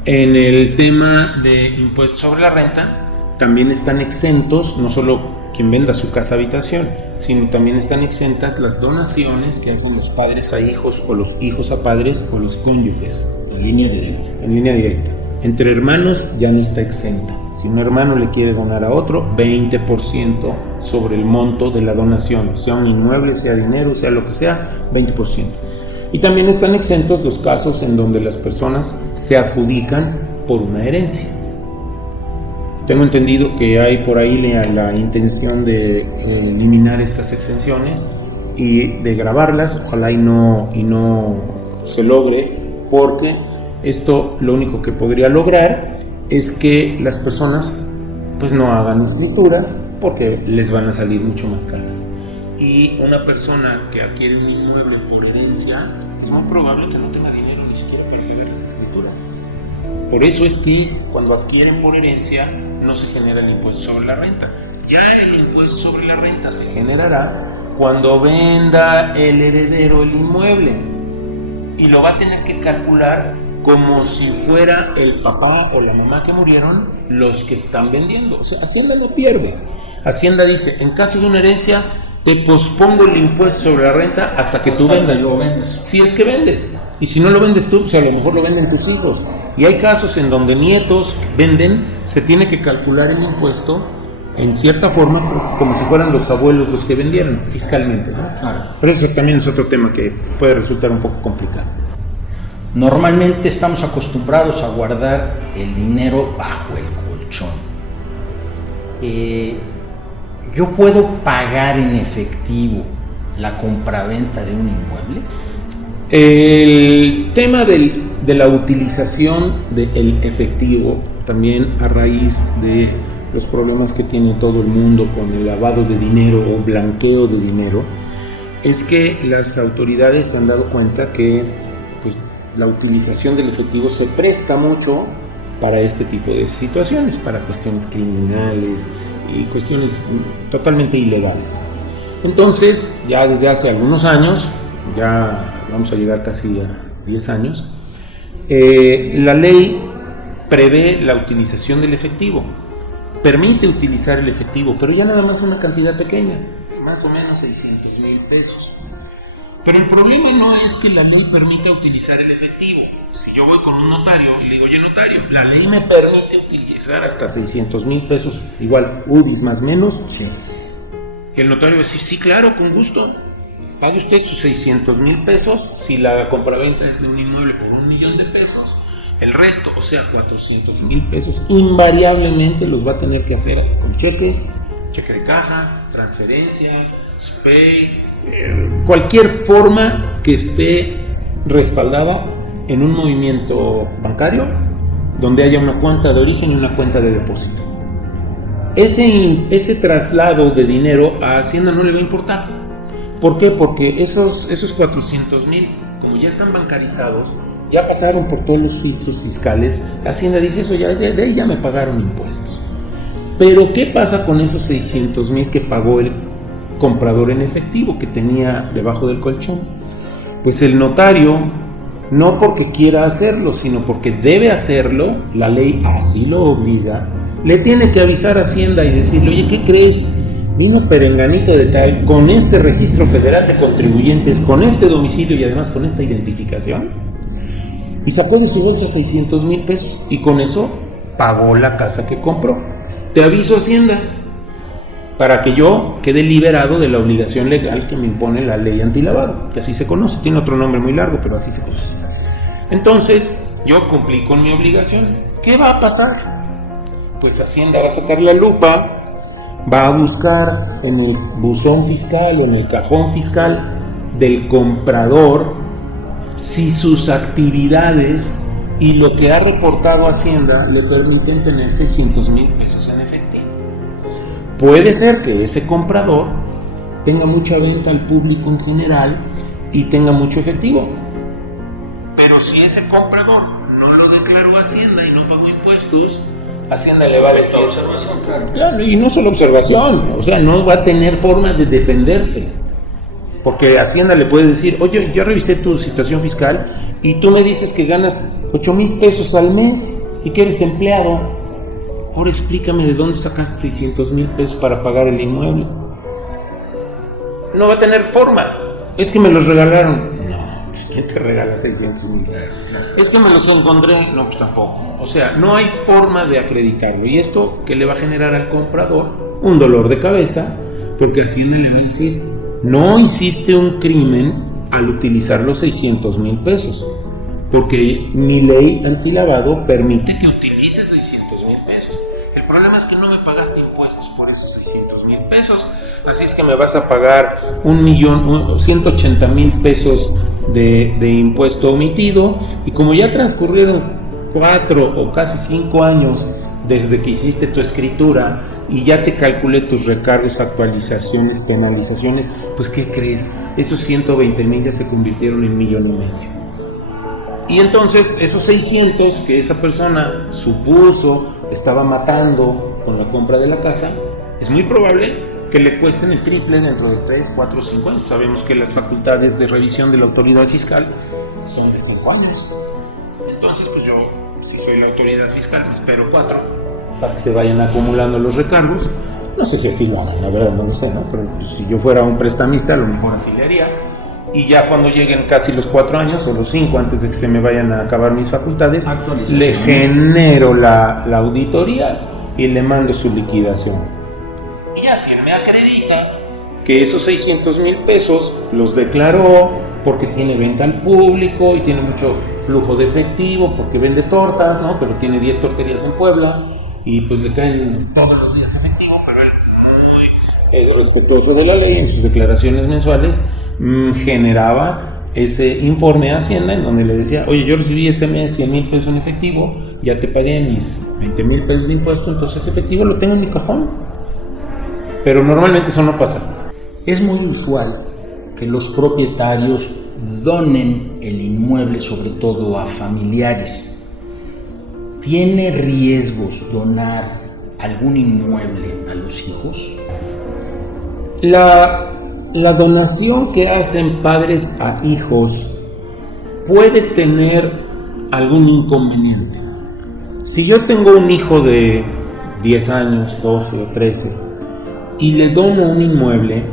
en el tema de impuesto sobre la renta, también están exentos, no solo quien venda su casa habitación, sino también están exentas las donaciones que hacen los padres a hijos, o los hijos a padres, o los cónyuges. En línea directa. En línea directa. Entre hermanos ya no está exenta. Si un hermano le quiere donar a otro, 20% sobre el monto de la donación, sea un inmueble, sea dinero, sea lo que sea, 20%. Y también están exentos los casos en donde las personas se adjudican por una herencia. Tengo entendido que hay por ahí la intención de eliminar estas exenciones y de gravarlas. Ojalá y no se logre, porque esto lo único que podría lograr es que las personas pues no hagan escrituras, porque les van a salir mucho más caras. Y una persona que adquiere un inmueble por herencia, es muy probable que no tenga dinero ni siquiera para pagar las escrituras. Por eso es que cuando adquieren por herencia no se genera el impuesto sobre la renta. Ya el impuesto sobre la renta se generará cuando venda el heredero el inmueble, y lo va a tener que calcular como si fuera el papá o la mamá que murieron los que están vendiendo. O sea, Hacienda no pierde. Hacienda dice: en caso de una herencia, te pospongo el impuesto sobre la renta hasta que tú vendas. Lo vendes. Si es que vendes. Y si no lo vendes tú, pues a lo mejor lo venden tus hijos. Y hay casos en donde nietos venden, se tiene que calcular el impuesto en cierta forma como si fueran los abuelos los que vendieron fiscalmente, ¿no? Claro. Pero eso también es otro tema que puede resultar un poco complicado. Normalmente estamos acostumbrados a guardar el dinero bajo el colchón. ¿Yo puedo pagar en efectivo la compraventa de un inmueble? El tema de la utilización del efectivo, también a raíz de los problemas que tiene todo el mundo con el lavado de dinero o blanqueo de dinero, es que las autoridades han dado cuenta que pues la utilización del efectivo se presta mucho para este tipo de situaciones, para cuestiones criminales y cuestiones totalmente ilegales. Entonces, ya desde hace algunos años, ya vamos a llegar casi a 10 años, la ley prevé la utilización del efectivo, permite utilizar el efectivo, pero ya nada más una cantidad pequeña, más o menos 600,000 pesos. Pero el problema no es que la ley permita utilizar el efectivo. Si yo voy con un notario y le digo: oye, notario, la ley me permite utilizar hasta 600,000 pesos, igual UDIs más menos. Sí. Y el notario va a decir: sí, claro, con gusto. Pague usted sus 600,000 pesos si la compraventa es de un inmueble por 1 millón de pesos. El resto, o sea, 400,000 pesos, invariablemente los va a tener que hacer con cheque de caja, transferencia, SPAY, cualquier forma que esté respaldada en un movimiento bancario donde haya una cuenta de origen y una cuenta de depósito. Ese traslado de dinero a Hacienda no le va a importar. ¿Por qué? Porque esos 400,000, como ya están bancarizados, ya pasaron por todos los filtros fiscales, Hacienda dice eso, ya de ahí ya me pagaron impuestos. Pero ¿qué pasa con esos 600,000 que pagó el comprador en efectivo, que tenía debajo del colchón? Pues el notario, no porque quiera hacerlo, sino porque debe hacerlo, la ley así lo obliga, le tiene que avisar a Hacienda y decirle, oye, ¿qué crees? Vino perenganito de tal, con este registro federal de contribuyentes, con este domicilio y además con esta identificación, y sacó de su bolsa 600,000 pesos, y con eso pagó la casa que compró. Te aviso, Hacienda, para que yo quede liberado de la obligación legal que me impone la ley antilavado, que así se conoce, tiene otro nombre muy largo, pero así se conoce. Entonces, yo cumplí con mi obligación. ¿Qué va a pasar? Pues Hacienda va a sacar la lupa, va a buscar en el buzón fiscal o en el cajón fiscal del comprador si sus actividades y lo que ha reportado Hacienda le permiten tener 600,000 pesos en efectivo. Puede ser que ese comprador tenga mucha venta al público en general y tenga mucho efectivo. Pero si ese comprador no lo declaró a Hacienda y no pagó impuestos, Hacienda le va a decir observación, claro, y no solo observación, o sea, no va a tener forma de defenderse. Porque Hacienda le puede decir, oye, yo revisé tu situación fiscal y tú me dices que ganas 8,000 pesos al mes y que eres empleado. Ahora explícame de dónde sacaste 600,000 pesos para pagar el inmueble. No va a tener forma. Es que me los regalaron. No, pues ¿quién te regala 600,000 pesos? Es que me los encontré. No, pues tampoco. O sea, no hay forma de acreditarlo. Y esto que le va a generar al comprador un dolor de cabeza, porque Hacienda le va a decir, no hiciste un crimen al utilizar los 600,000 pesos, porque mi ley antilavado permite que utilices 600,000 pesos. El problema es que no me pagaste impuestos por esos 600,000 pesos, así es que me vas a pagar 1,180,000 pesos de impuesto omitido, y como ya transcurrieron 4 o casi 5 años desde que hiciste tu escritura y ya te calculé tus recargos, actualizaciones, penalizaciones, pues ¿qué crees? Esos 120,000 ya se convirtieron en 1,500,000. Y entonces esos 600 que esa persona supuso estaba matando con la compra de la casa, es muy probable que le cuesten el triple dentro de 3, 4, 5 años. Sabemos que las facultades de revisión de la autoridad fiscal son de 5 años. Entonces, pues yo, si soy la autoridad fiscal, me espero 4 para que se vayan acumulando los recargos. No sé si así lo hagan, la verdad no lo sé, ¿no? Pero pues, si yo fuera un prestamista, a lo mejor así le haría. Y ya cuando lleguen casi los 4 años o los 5 antes de que se me vayan a acabar mis facultades, le genero la auditoría y le mando su liquidación. Y así me acredita que esos 600,000 pesos los declaró porque tiene venta al público y tiene mucho flujo de efectivo, porque vende tortas, ¿no? Pero tiene 10 torterías en Puebla y pues le caen todos los días efectivo, pero él muy respetuoso de la ley en sus declaraciones mensuales generaba ese informe a Hacienda en donde le decía, oye, yo recibí este mes 100,000 pesos en efectivo, ya te pagué mis 20,000 pesos de impuesto, entonces efectivo lo tengo en mi cajón. Pero normalmente eso no pasa. Es muy usual que los propietarios donen el inmueble, sobre todo a familiares. ¿Tiene riesgos donar algún inmueble a los hijos? La donación que hacen padres a hijos puede tener algún inconveniente. Si yo tengo un hijo de 10 años, 12 o 13 y le dono un inmueble,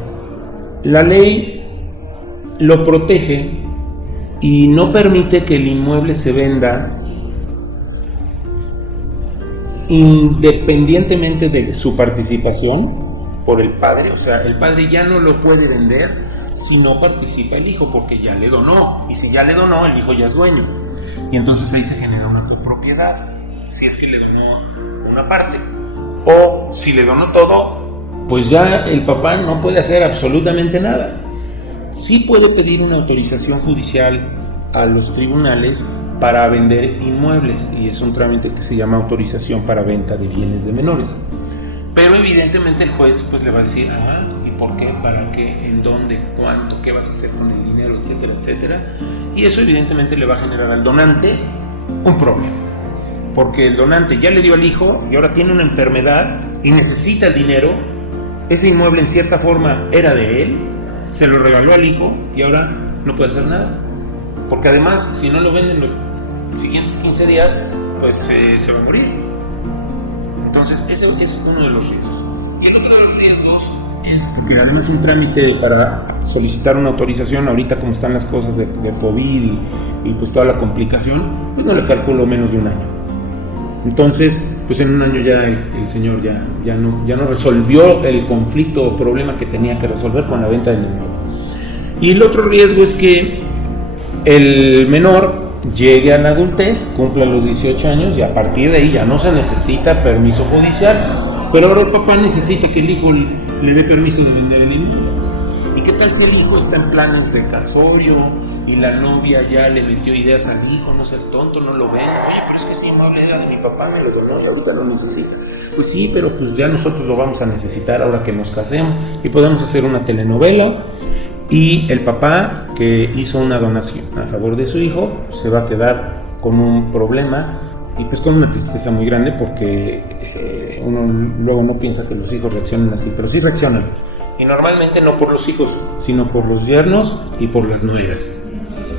la ley lo protege y no permite que el inmueble se venda independientemente de su participación por el padre. O sea, el padre ya no lo puede vender si no participa el hijo, porque ya le donó, y si ya le donó, el hijo ya es dueño, y entonces ahí se genera una copropiedad, si es que le donó una parte, o si le donó todo, pues ya el papá no puede hacer absolutamente nada. Sí puede pedir una autorización judicial a los tribunales para vender inmuebles, y es un trámite que se llama autorización para venta de bienes de menores. Pero evidentemente el juez pues le va a decir, ¿y por qué, para qué, en dónde, cuánto, qué vas a hacer con el dinero, etcétera, etcétera. Y eso evidentemente le va a generar al donante un problema, porque el donante ya le dio al hijo y ahora tiene una enfermedad y necesita el dinero. Ese inmueble en cierta forma era de él, se lo regaló al hijo y ahora no puede hacer nada, porque además si no lo venden los siguientes 15 días, pues se va a morir. Entonces ese es uno de los riesgos. Y el otro de los riesgos es que además un trámite para solicitar una autorización, ahorita como están las cosas de COVID y pues toda la complicación, pues no le calculo menos de un año. Entonces, pues en un año ya el señor ya no resolvió el conflicto o problema que tenía que resolver con la venta del inmueble. Y el otro riesgo es que el menor llegue a la adultez, cumpla los 18 años y a partir de ahí ya no se necesita permiso judicial. Pero ahora el papá necesita que el hijo le dé permiso de vender el inmueble. ¿Y qué tal si el hijo está en planes de casorio y la novia ya le metió ideas al hijo? No seas tonto, no lo ven. Oye, pero es que ese inmueble era de mi papá, me lo donó y ahorita lo necesita. Pues sí, pero pues ya nosotros lo vamos a necesitar ahora que nos casemos y podemos hacer una telenovela. Y el papá que hizo una donación a favor de su hijo se va a quedar con un problema y pues con una tristeza muy grande, porque uno luego no piensa que los hijos reaccionen así, pero sí reaccionan. Y normalmente no por los hijos, sino por los yernos y por las nueras,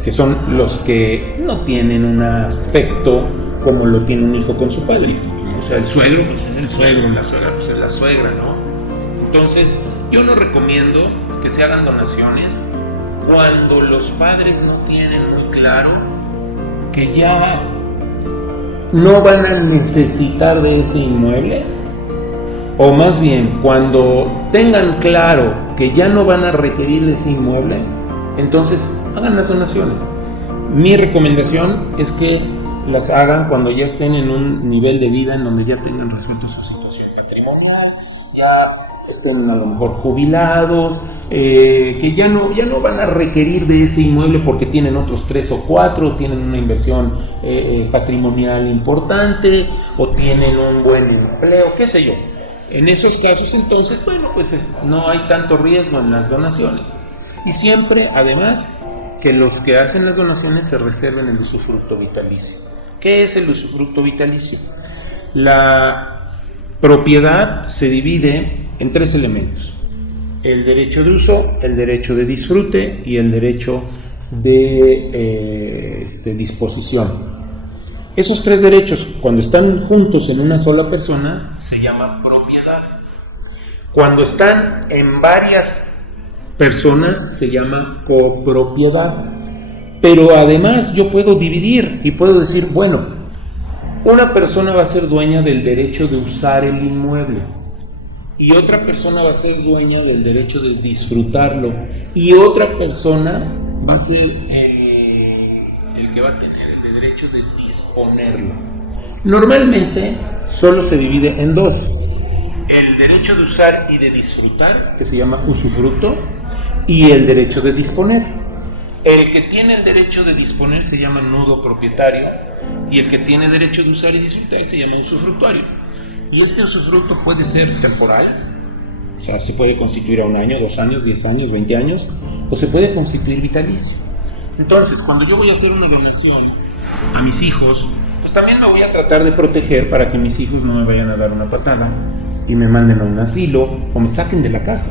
que son los que no tienen un afecto como lo tiene un hijo con su padre. O sea, el suegro pues es el suegro, la suegra pues es la suegra, ¿no? Entonces, yo no recomiendo que se hagan donaciones cuando los padres no tienen muy claro que ya no van a necesitar de ese inmueble, o más bien cuando tengan claro que ya no van a requerir de ese inmueble, entonces hagan las donaciones. Mi recomendación es que las hagan cuando ya estén en un nivel de vida en donde ya tengan resuelto su situación patrimonial, ya estén a lo mejor jubilados, que ya no van a requerir de ese inmueble porque tienen otros 3 o 4, tienen una inversión patrimonial importante o tienen un buen empleo, qué sé yo. En esos casos entonces, bueno, pues no hay tanto riesgo en las donaciones. Y siempre, además, que los que hacen las donaciones se reserven el usufructo vitalicio. ¿Qué es el usufructo vitalicio? La propiedad se divide en 3 elementos: el derecho de uso, el derecho de disfrute y el derecho de disposición. Esos 3 derechos, cuando están juntos en una sola persona, se llama propiedad. Cuando están en varias personas, se llama copropiedad. Pero además yo puedo dividir y puedo decir, bueno, una persona va a ser dueña del derecho de usar el inmueble y otra persona va a ser dueña del derecho de disfrutarlo y otra persona va a ser el que va a tener el derecho de disponerlo. Normalmente solo se divide en 2: el derecho de usar y de disfrutar, que se llama usufructo, y el derecho de disponer. El que tiene el derecho de disponer se llama nudo propietario y el que tiene derecho de usar y disfrutar se llama usufructuario. Y este usufructo puede ser temporal, o sea, se puede constituir a 1 año, 2 años, 10 años, 20 años, o se puede constituir vitalicio. Entonces, cuando yo voy a hacer una donación a mis hijos, pues también me voy a tratar de proteger para que mis hijos no me vayan a dar una patada y me manden a un asilo o me saquen de la casa.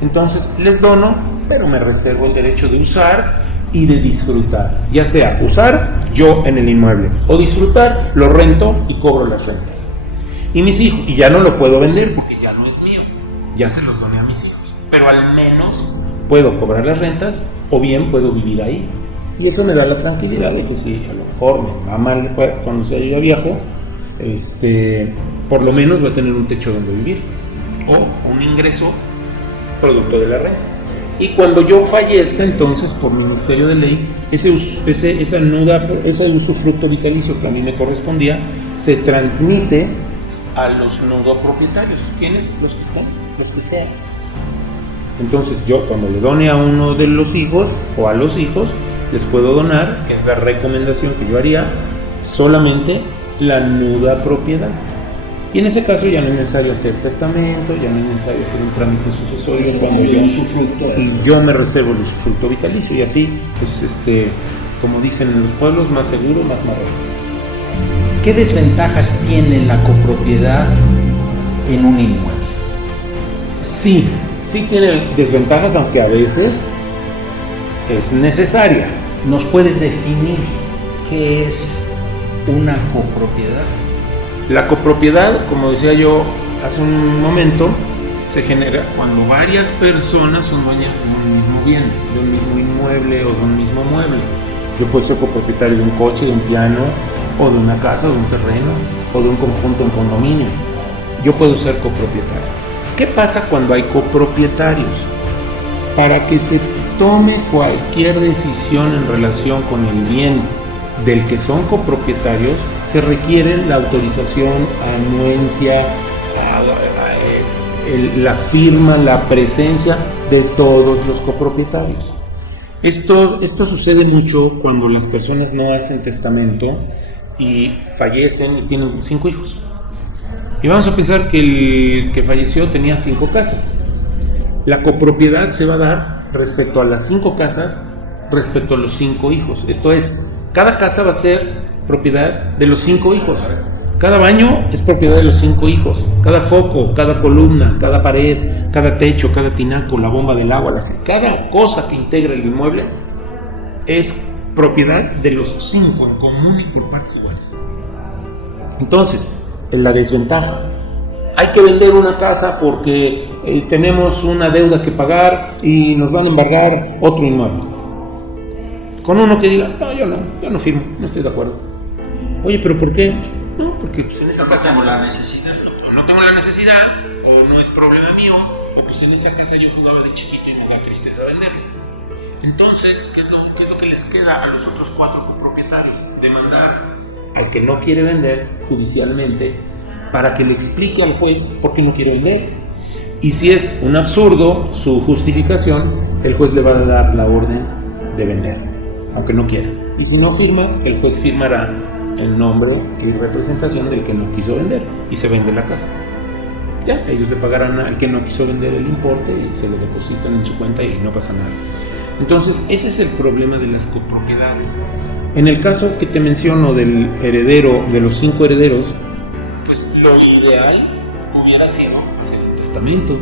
Entonces les dono, pero me reservo el derecho de usar y de disfrutar, ya sea usar yo en el inmueble o disfrutar, lo rento y cobro las rentas. Y mis hijos, y ya no lo puedo vender porque ya no es mío, ya se los doné a mis hijos, pero al menos puedo cobrar las rentas o bien puedo vivir ahí. Y eso me da la tranquilidad de que si a lo mejor mi mamá cuando sea yo viejo, por lo menos va a tener un techo donde vivir o un ingreso producto de la renta. Y cuando yo fallezca, entonces por ministerio de ley, ese usufructo vitalicio que a mí me correspondía se transmite a los nudopropietarios. ¿Quiénes? Los que están, los que sean. Entonces yo, cuando le done a uno de los hijos o a los hijos, les puedo donar, que es la recomendación que yo haría, solamente la nuda propiedad. Y en ese caso ya no es necesario hacer testamento, ya no es necesario hacer un trámite sucesorio cuando yo me reservo el usufructo vitalicio, y así, pues, como dicen en los pueblos, más seguro, más marrano. ¿Qué desventajas tiene la copropiedad en un inmueble? Sí tiene desventajas, aunque a veces es necesaria. ¿Nos puedes definir qué es una copropiedad? La copropiedad, como decía yo hace un momento, se genera cuando varias personas son dueñas de un mismo bien, de un mismo inmueble o de un mismo mueble. Yo puedo ser copropietario de un coche, de un piano, o de una casa, de un terreno, o de un conjunto en condominio. Yo puedo ser copropietario. ¿Qué pasa cuando hay copropietarios? Para que se tome cualquier decisión en relación con el bien del que son copropietarios, se requiere la autorización, anuencia, la firma, la presencia de todos los copropietarios. Esto sucede mucho cuando las personas no hacen testamento y fallecen y tienen 5 hijos. Y vamos a pensar que el que falleció tenía 5 casas. La copropiedad se va a dar respecto a las 5 casas, respecto a los 5 hijos. Esto es, cada casa va a ser propiedad de los 5 hijos. Cada baño es propiedad de los 5 hijos. Cada foco, cada columna, cada pared, cada techo, cada tinaco, la bomba del agua, cada cosa que integra el inmueble es propiedad de los 5 en común y por partes iguales. Entonces, en la desventaja, hay que vender una casa porque tenemos una deuda que pagar y nos van a embargar otro inmueble. Con uno que diga, no, yo no firmo, no estoy de acuerdo. Oye, ¿pero por qué? No, porque pues, en esa casa tengo la necesidad. No tengo la necesidad, o no es problema mío, o pues en esa casa yo jugaba de chiquito y me da tristeza venderla. Entonces, ¿qué es lo que les queda a los otros 4 copropietarios? Demandar al que no quiere vender judicialmente para que le explique al juez por qué no quiere vender. Y si es un absurdo su justificación, el juez le va a dar la orden de vender, aunque no quiera. Y si no firma, el juez firmará en nombre y representación del que no quiso vender y se vende la casa. Ya, ellos le pagarán al que no quiso vender el importe y se lo depositan en su cuenta y no pasa nada. Entonces, ese es el problema de las copropiedades. En el caso que te menciono del heredero, de los 5 herederos, pues lo ideal hubiera sido hacer un testamento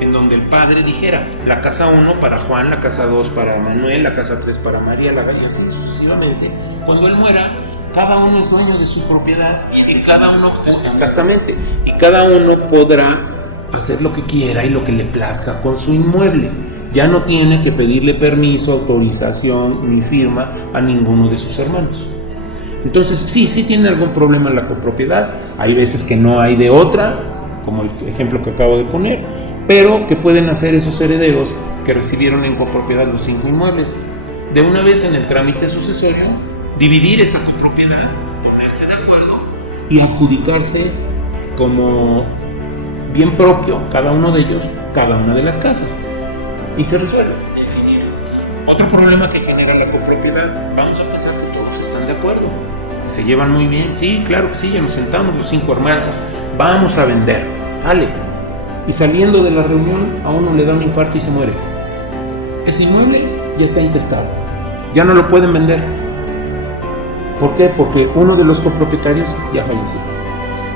en donde el padre dijera, la casa 1 para Juan, la casa 2 para Manuel, la casa 3 para María, la gallina, sucesivamente. Cuando él muera, cada uno es dueño de su propiedad y cada uno, exactamente, y cada uno podrá hacer lo que quiera y lo que le plazca con su inmueble. Ya no tiene que pedirle permiso, autorización ni firma a ninguno de sus hermanos. Entonces, sí tiene algún problema en la copropiedad. Hay veces que no hay de otra, como el ejemplo que acabo de poner, pero que pueden hacer esos herederos que recibieron en copropiedad los 5 inmuebles. De una vez en el trámite sucesorio, dividir esa copropiedad, ponerse de acuerdo y adjudicarse como bien propio cada uno de ellos, cada una de las casas. Y se resuelve. Definir. Otro problema que genera la copropiedad, vamos a pensar que todos están de acuerdo, se llevan muy bien, sí, claro que sí, ya nos sentamos los 5 hermanos, vamos a vender, dale. Y saliendo de la reunión, a uno le da un infarto y se muere. Ese inmueble ya está intestado, ya no lo pueden vender. ¿Por qué? Porque uno de los copropietarios ya falleció.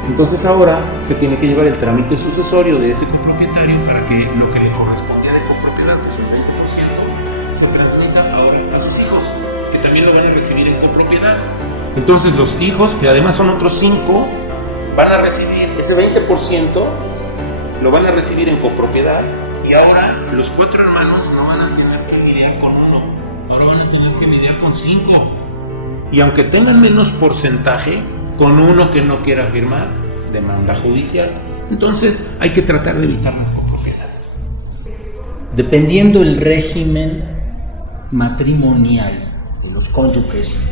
Entonces ahora se tiene que llevar el trámite sucesorio de ese copropietario para que lo que le correspondía de copropiedad, que es un 20%, se transmita ahora a sus hijos, que también lo van a recibir en copropiedad. Entonces los hijos, que además son otros 5, van a recibir ese 20%, lo van a recibir en copropiedad, y ahora los 4 hermanos no van a tener que lidiar con 1, ahora van a tener que lidiar con 5. Y aunque tengan menos porcentaje, con uno que no quiera firmar, demanda judicial. Entonces hay que tratar de evitar las copropiedades. Dependiendo el régimen matrimonial de los cónyuges,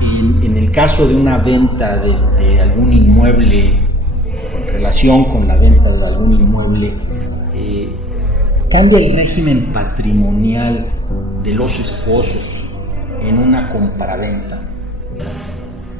en el caso de una venta de algún inmueble, en relación con la venta de algún inmueble, cambia el régimen patrimonial de los esposos en una compraventa.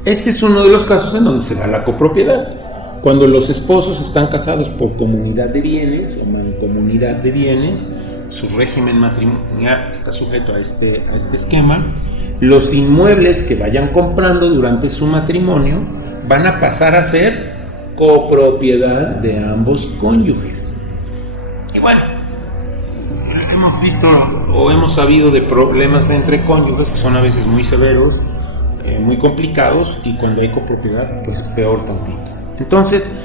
Este es uno de los casos en donde se da la copropiedad. Cuando los esposos están casados por comunidad de bienes o mancomunidad de bienes, su régimen matrimonial está sujeto a este esquema. Los inmuebles que vayan comprando durante su matrimonio van a pasar a ser copropiedad de ambos cónyuges. Y bueno, hemos visto o hemos sabido de problemas entre cónyuges que son a veces muy severos, muy complicados, y cuando hay copropiedad, pues peor tantito. Entonces,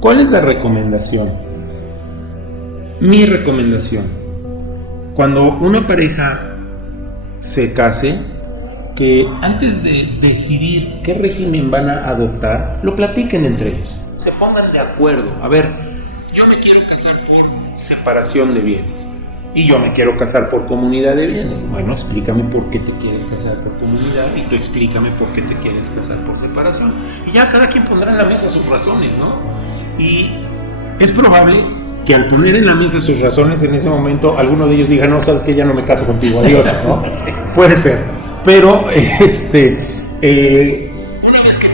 ¿cuál es la recomendación? Mi recomendación: cuando una pareja se case, que antes de decidir qué régimen van a adoptar, lo platiquen entre ellos, se pongan de acuerdo. A ver, yo me quiero casar por separación de bienes y yo me quiero casar por comunidad de bienes. Bueno, explícame por qué te quieres casar por comunidad y tú explícame por qué te quieres casar por separación. Y ya cada quien pondrá en la mesa sus razones, ¿no? Y es probable que al poner en la mesa sus razones, en ese momento alguno de ellos diga: no, sabes que ya no me caso contigo, adiós, ¿no? Puede ser. Pero, una vez que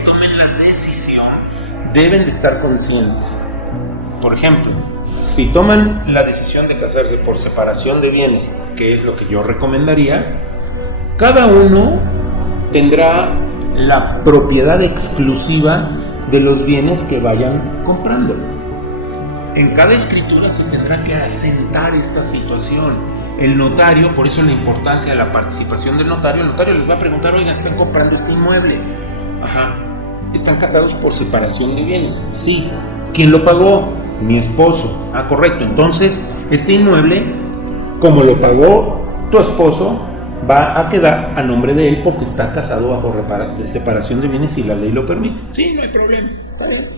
tomen la decisión, deben de estar conscientes. Por ejemplo, si toman la decisión de casarse por separación de bienes, que es lo que yo recomendaría, cada uno tendrá la propiedad exclusiva de los bienes que vayan comprando. En cada escritura se tendrá que asentar esta situación. El notario, por eso la importancia de la participación del notario, el notario les va a preguntar: oiga, ¿están comprando este inmueble? Ajá. ¿Están casados por separación de bienes? Sí. ¿Quién lo pagó? Mi esposo. Ah, correcto. Entonces, este inmueble, como lo pagó tu esposo, va a quedar a nombre de él porque está casado bajo separación de bienes y la ley lo permite. Sí, no hay problema. Está bien.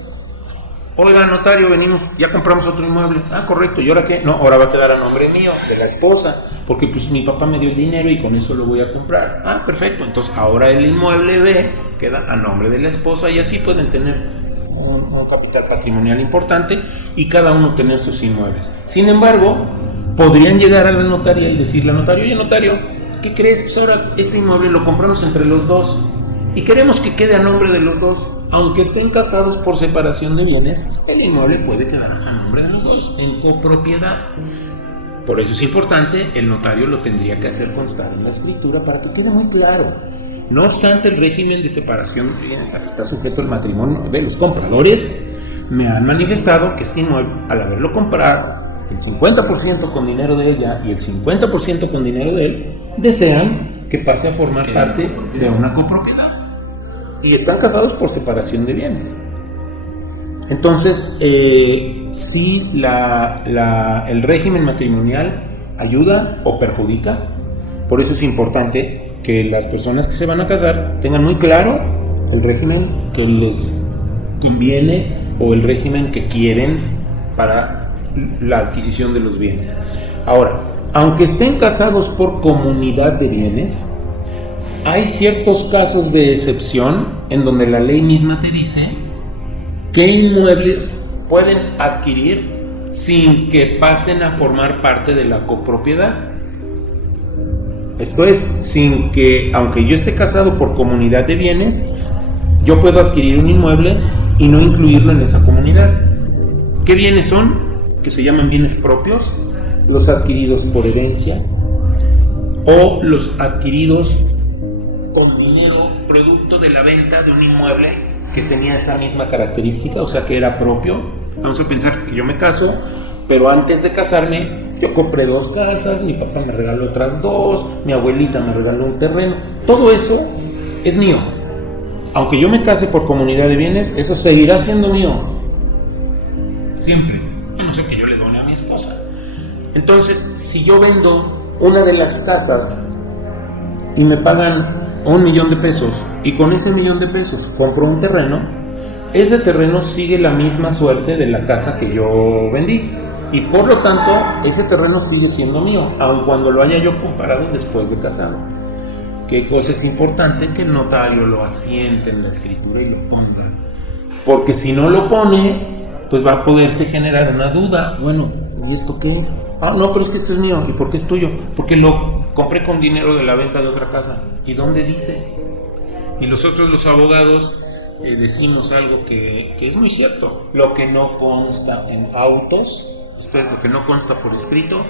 Oiga, notario, venimos, ya compramos otro inmueble. Ah, correcto. ¿Y ahora qué? No, ahora va a quedar a nombre mío, de la esposa, porque pues mi papá me dio el dinero y con eso lo voy a comprar. Ah, perfecto. Entonces ahora el inmueble B queda a nombre de la esposa y así pueden tener un capital patrimonial importante y cada uno tener sus inmuebles. Sin embargo, podrían llegar a la notaria y decirle al notario: oye, notario, ¿qué crees? Pues ahora este inmueble lo compramos entre los dos y queremos que quede a nombre de los dos. Aunque estén casados por separación de bienes, el inmueble puede quedar a nombre de los dos, en copropiedad. Por eso es importante, el notario lo tendría que hacer constar en la escritura para que quede muy claro. No obstante, el régimen de separación de bienes está sujeto al matrimonio. Los compradores me han manifestado que este inmueble, al haberlo comprado, el 50% con dinero de ella y el 50% con dinero de él, desean que pase a formar parte de una copropiedad. Y están casados por separación de bienes. Entonces, si el régimen matrimonial ayuda o perjudica, por eso es importante que las personas que se van a casar tengan muy claro el régimen que les conviene o el régimen que quieren para la adquisición de los bienes. Ahora, aunque estén casados por comunidad de bienes, hay ciertos casos de excepción en donde la ley misma te dice qué inmuebles pueden adquirir sin que pasen a formar parte de la copropiedad. Esto es, sin que, aunque yo esté casado por comunidad de bienes, yo puedo adquirir un inmueble y no incluirlo en esa comunidad. ¿Qué bienes son? Que se llaman bienes propios, los adquiridos por herencia o los adquiridos con dinero producto de la venta de un inmueble que tenía esa misma característica, o sea que era propio. Vamos a pensar que yo me caso, pero antes de casarme yo compré 2 casas, mi papá me regaló otras 2, mi abuelita me regaló un terreno. Todo eso es mío. Aunque yo me case por comunidad de bienes, eso seguirá siendo mío. Siempre. A no ser que yo le done a mi esposa. Entonces, si yo vendo una de las casas y me pagan $1,000,000 y con ese $1,000,000 compro un terreno, ese terreno sigue la misma suerte de la casa que yo vendí y por lo tanto ese terreno sigue siendo mío, aun cuando lo haya yo comprado después de casado. ¿Qué cosa es importante? Que el notario lo asiente en la escritura y lo ponga, porque si no lo pone, pues va a poderse generar una duda. Bueno, ¿y esto qué? Ah, no, pero es que esto es mío. ¿Y por qué es tuyo? Porque lo compré con dinero de la venta de otra casa. ¿Y dónde dice? Y los abogados decimos algo que es muy cierto. Lo que no consta en autos, esto es lo que no consta por escrito,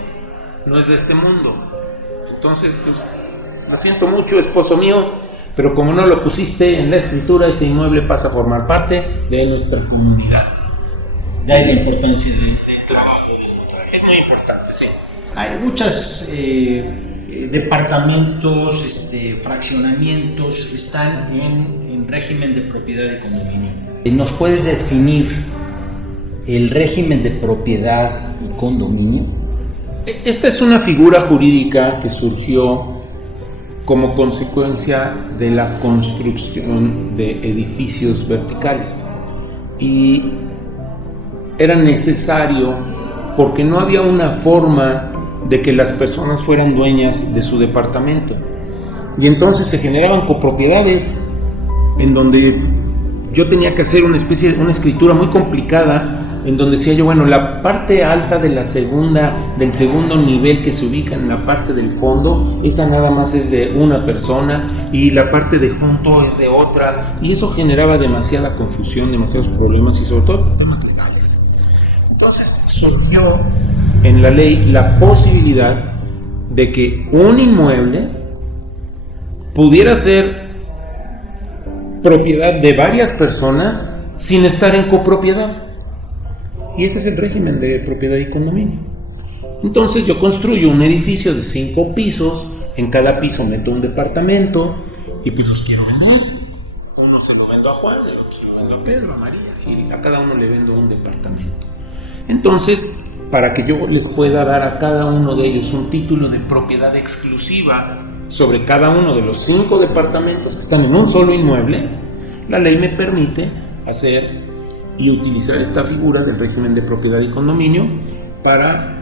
no es de este mundo. Entonces, pues, lo siento mucho, esposo mío, pero como no lo pusiste en la escritura, ese inmueble pasa a formar parte de nuestra comunidad. De ahí la importancia del trabajo. Es muy importante, sí. Hay muchos departamentos, fraccionamientos, están en régimen de propiedad y condominio. ¿Nos puedes definir el régimen de propiedad y condominio? Esta es una figura jurídica que surgió como consecuencia de la construcción de edificios verticales y era necesario porque no había una forma de que las personas fueran dueñas de su departamento y entonces se generaban copropiedades en donde yo tenía que hacer una escritura muy complicada en donde decía yo, bueno, la parte alta de del segundo nivel que se ubica en la parte del fondo, esa nada más es de una persona y la parte de junto es de otra, y eso generaba demasiada confusión, demasiados problemas y sobre todo temas legales. Entonces surgió en la ley la posibilidad de que un inmueble pudiera ser propiedad de varias personas sin estar en copropiedad. Y ese es el régimen de propiedad y condominio. Entonces yo construyo un edificio de 5 pisos, en cada piso meto un departamento y pues los quiero vender. Uno se lo vendo a Juan, el otro se lo vendo a Pedro, a María, y a cada uno le vendo un departamento. Entonces, para que yo les pueda dar a cada uno de ellos un título de propiedad exclusiva sobre cada uno de los 5 departamentos que están en un solo inmueble, la ley me permite hacer y utilizar esta figura del régimen de propiedad y condominio para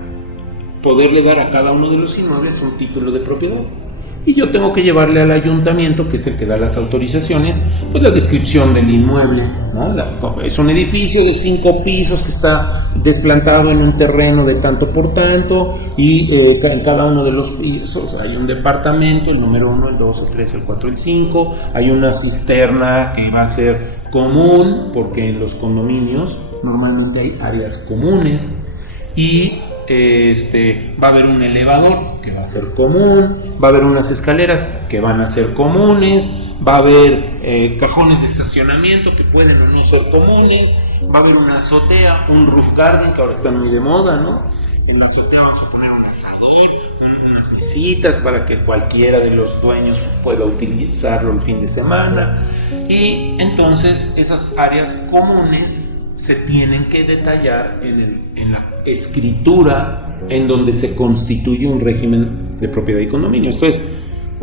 poderle dar a cada uno de los inmuebles un título de propiedad. Y yo tengo que llevarle al ayuntamiento, que es el que da las autorizaciones, pues la descripción del inmueble, ¿no? Es un edificio de 5 pisos que está desplantado en un terreno de tanto por tanto y en cada uno de los pisos hay un departamento, el número 1, el 2, el 3, el 4, el 5, hay una cisterna que va a ser común, porque en los condominios normalmente hay áreas comunes y va a haber un elevador que va a ser común, va a haber unas escaleras que van a ser comunes, va a haber cajones de estacionamiento que pueden o no ser comunes, va a haber una azotea, un roof garden que ahora está muy de moda, ¿no? En la azotea vamos a poner un asador, unas mesitas para que cualquiera de los dueños pueda utilizarlo el fin de semana, y entonces esas áreas comunes se tienen que detallar en la escritura en donde se constituye un régimen de propiedad y condominio. Esto es,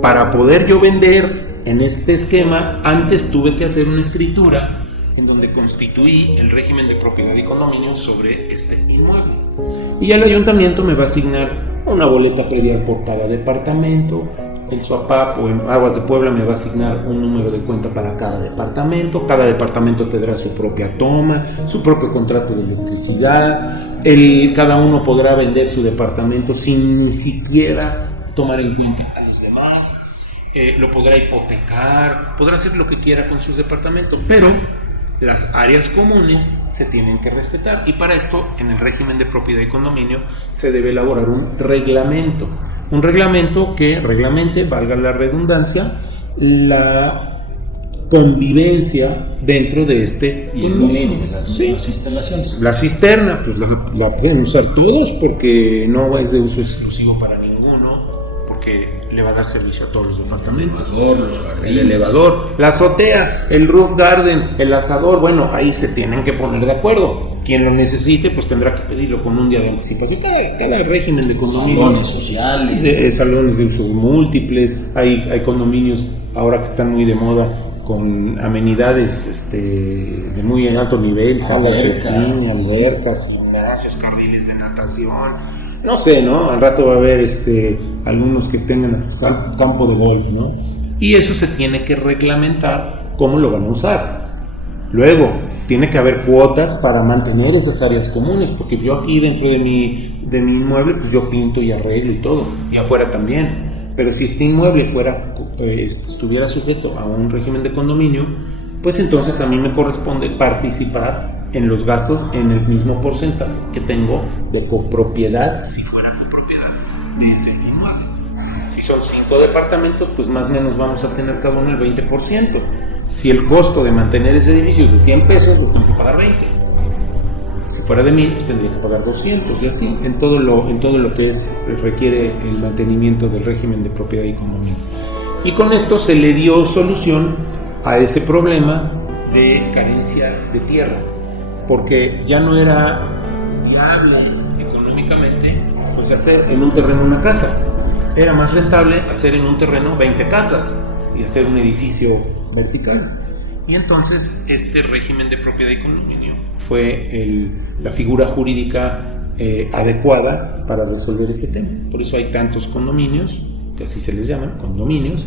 para poder yo vender en este esquema, antes tuve que hacer una escritura en donde constituí el régimen de propiedad y condominio sobre este inmueble. Y el ayuntamiento me va a asignar una boleta predial por cada departamento. El SUAPAP o en Aguas de Puebla me va a asignar un número de cuenta para cada departamento tendrá su propia toma, su propio contrato de electricidad, cada uno podrá vender su departamento sin ni siquiera tomar en cuenta a los demás, lo podrá hipotecar, podrá hacer lo que quiera con sus departamentos, pero las áreas comunes se tienen que respetar, y para esto en el régimen de propiedad y condominio se debe elaborar un reglamento que reglamente, valga la redundancia, la convivencia dentro de este y el uso de las mismas instalaciones. La cisterna pues la pueden usar todos porque no es de uso exclusivo para ninguno, porque le va a dar servicio a todos los departamentos. El elevador, la azotea, el roof garden, el asador, bueno, ahí se tienen que poner de acuerdo. Quien lo necesite, pues tendrá que pedirlo con un día de anticipación. Cada régimen de condominio. Salones sociales. Salones de uso múltiples. Hay condominios ahora que están muy de moda con amenidades de muy alto nivel, salas de cine, albercas, gimnasios, carriles de natación. No sé, ¿no? Al rato va a haber algunos que tengan campo de golf, ¿no? Y eso se tiene que reglamentar cómo lo van a usar. Luego, tiene que haber cuotas para mantener esas áreas comunes, porque yo aquí dentro de mi inmueble, pues yo pinto y arreglo y todo, y afuera también. Pero si este inmueble estuviera sujeto a un régimen de condominio, pues entonces a mí me corresponde participar en los gastos en el mismo porcentaje que tengo de copropiedad, si fuera copropiedad de ese inmueble. Si son 5 departamentos, pues más o menos vamos a tener cada uno el 20%. Si el costo de mantener ese edificio es de 100 pesos, lo tengo que pagar 20. Si fuera de 1000, pues tendría que pagar 200, y así en todo lo que requiere el mantenimiento del régimen de propiedad y condominio. Y con esto se le dio solución a ese problema de carencia de tierra, porque ya no era viable económicamente pues hacer en un terreno una casa. Era más rentable hacer en un terreno 20 casas y hacer un edificio vertical. Y entonces este régimen de propiedad y condominio fue la figura jurídica adecuada para resolver este tema. Por eso hay tantos condominios, que así se les llaman, condominios,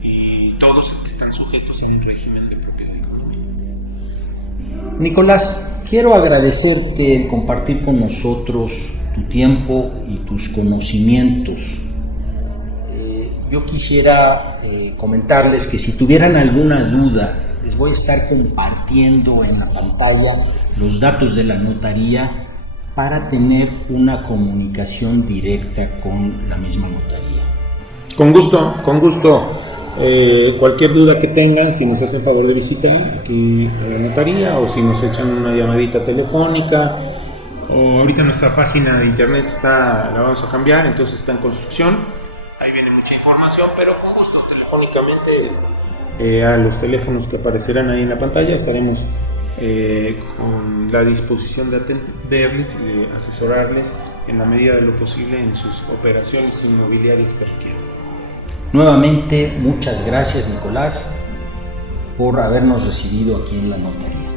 y todos están sujetos al régimen de propiedad y condominio. Nicolás, quiero agradecerte el compartir con nosotros tu tiempo y tus conocimientos. Yo quisiera comentarles que si tuvieran alguna duda, les voy a estar compartiendo en la pantalla los datos de la notaría para tener una comunicación directa con la misma notaría. Con gusto, con gusto. Cualquier duda que tengan, si nos hacen favor de visitar aquí a la notaría o si nos echan una llamadita telefónica, o ahorita nuestra página de internet la vamos a cambiar, entonces está en construcción, ahí viene mucha información, pero con gusto telefónicamente a los teléfonos que aparecerán ahí en la pantalla estaremos con la disposición de atenderles y de asesorarles en la medida de lo posible en sus operaciones inmobiliarias que requieran. Nuevamente, muchas gracias, Nicolás, por habernos recibido aquí en la notaría.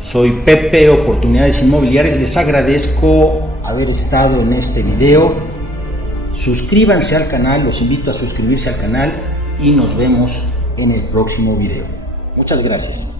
Soy Pepe, Oportunidades Inmobiliarias. Les agradezco haber estado en este video. Suscríbanse al canal, los invito a suscribirse al canal y nos vemos en el próximo video. Muchas gracias.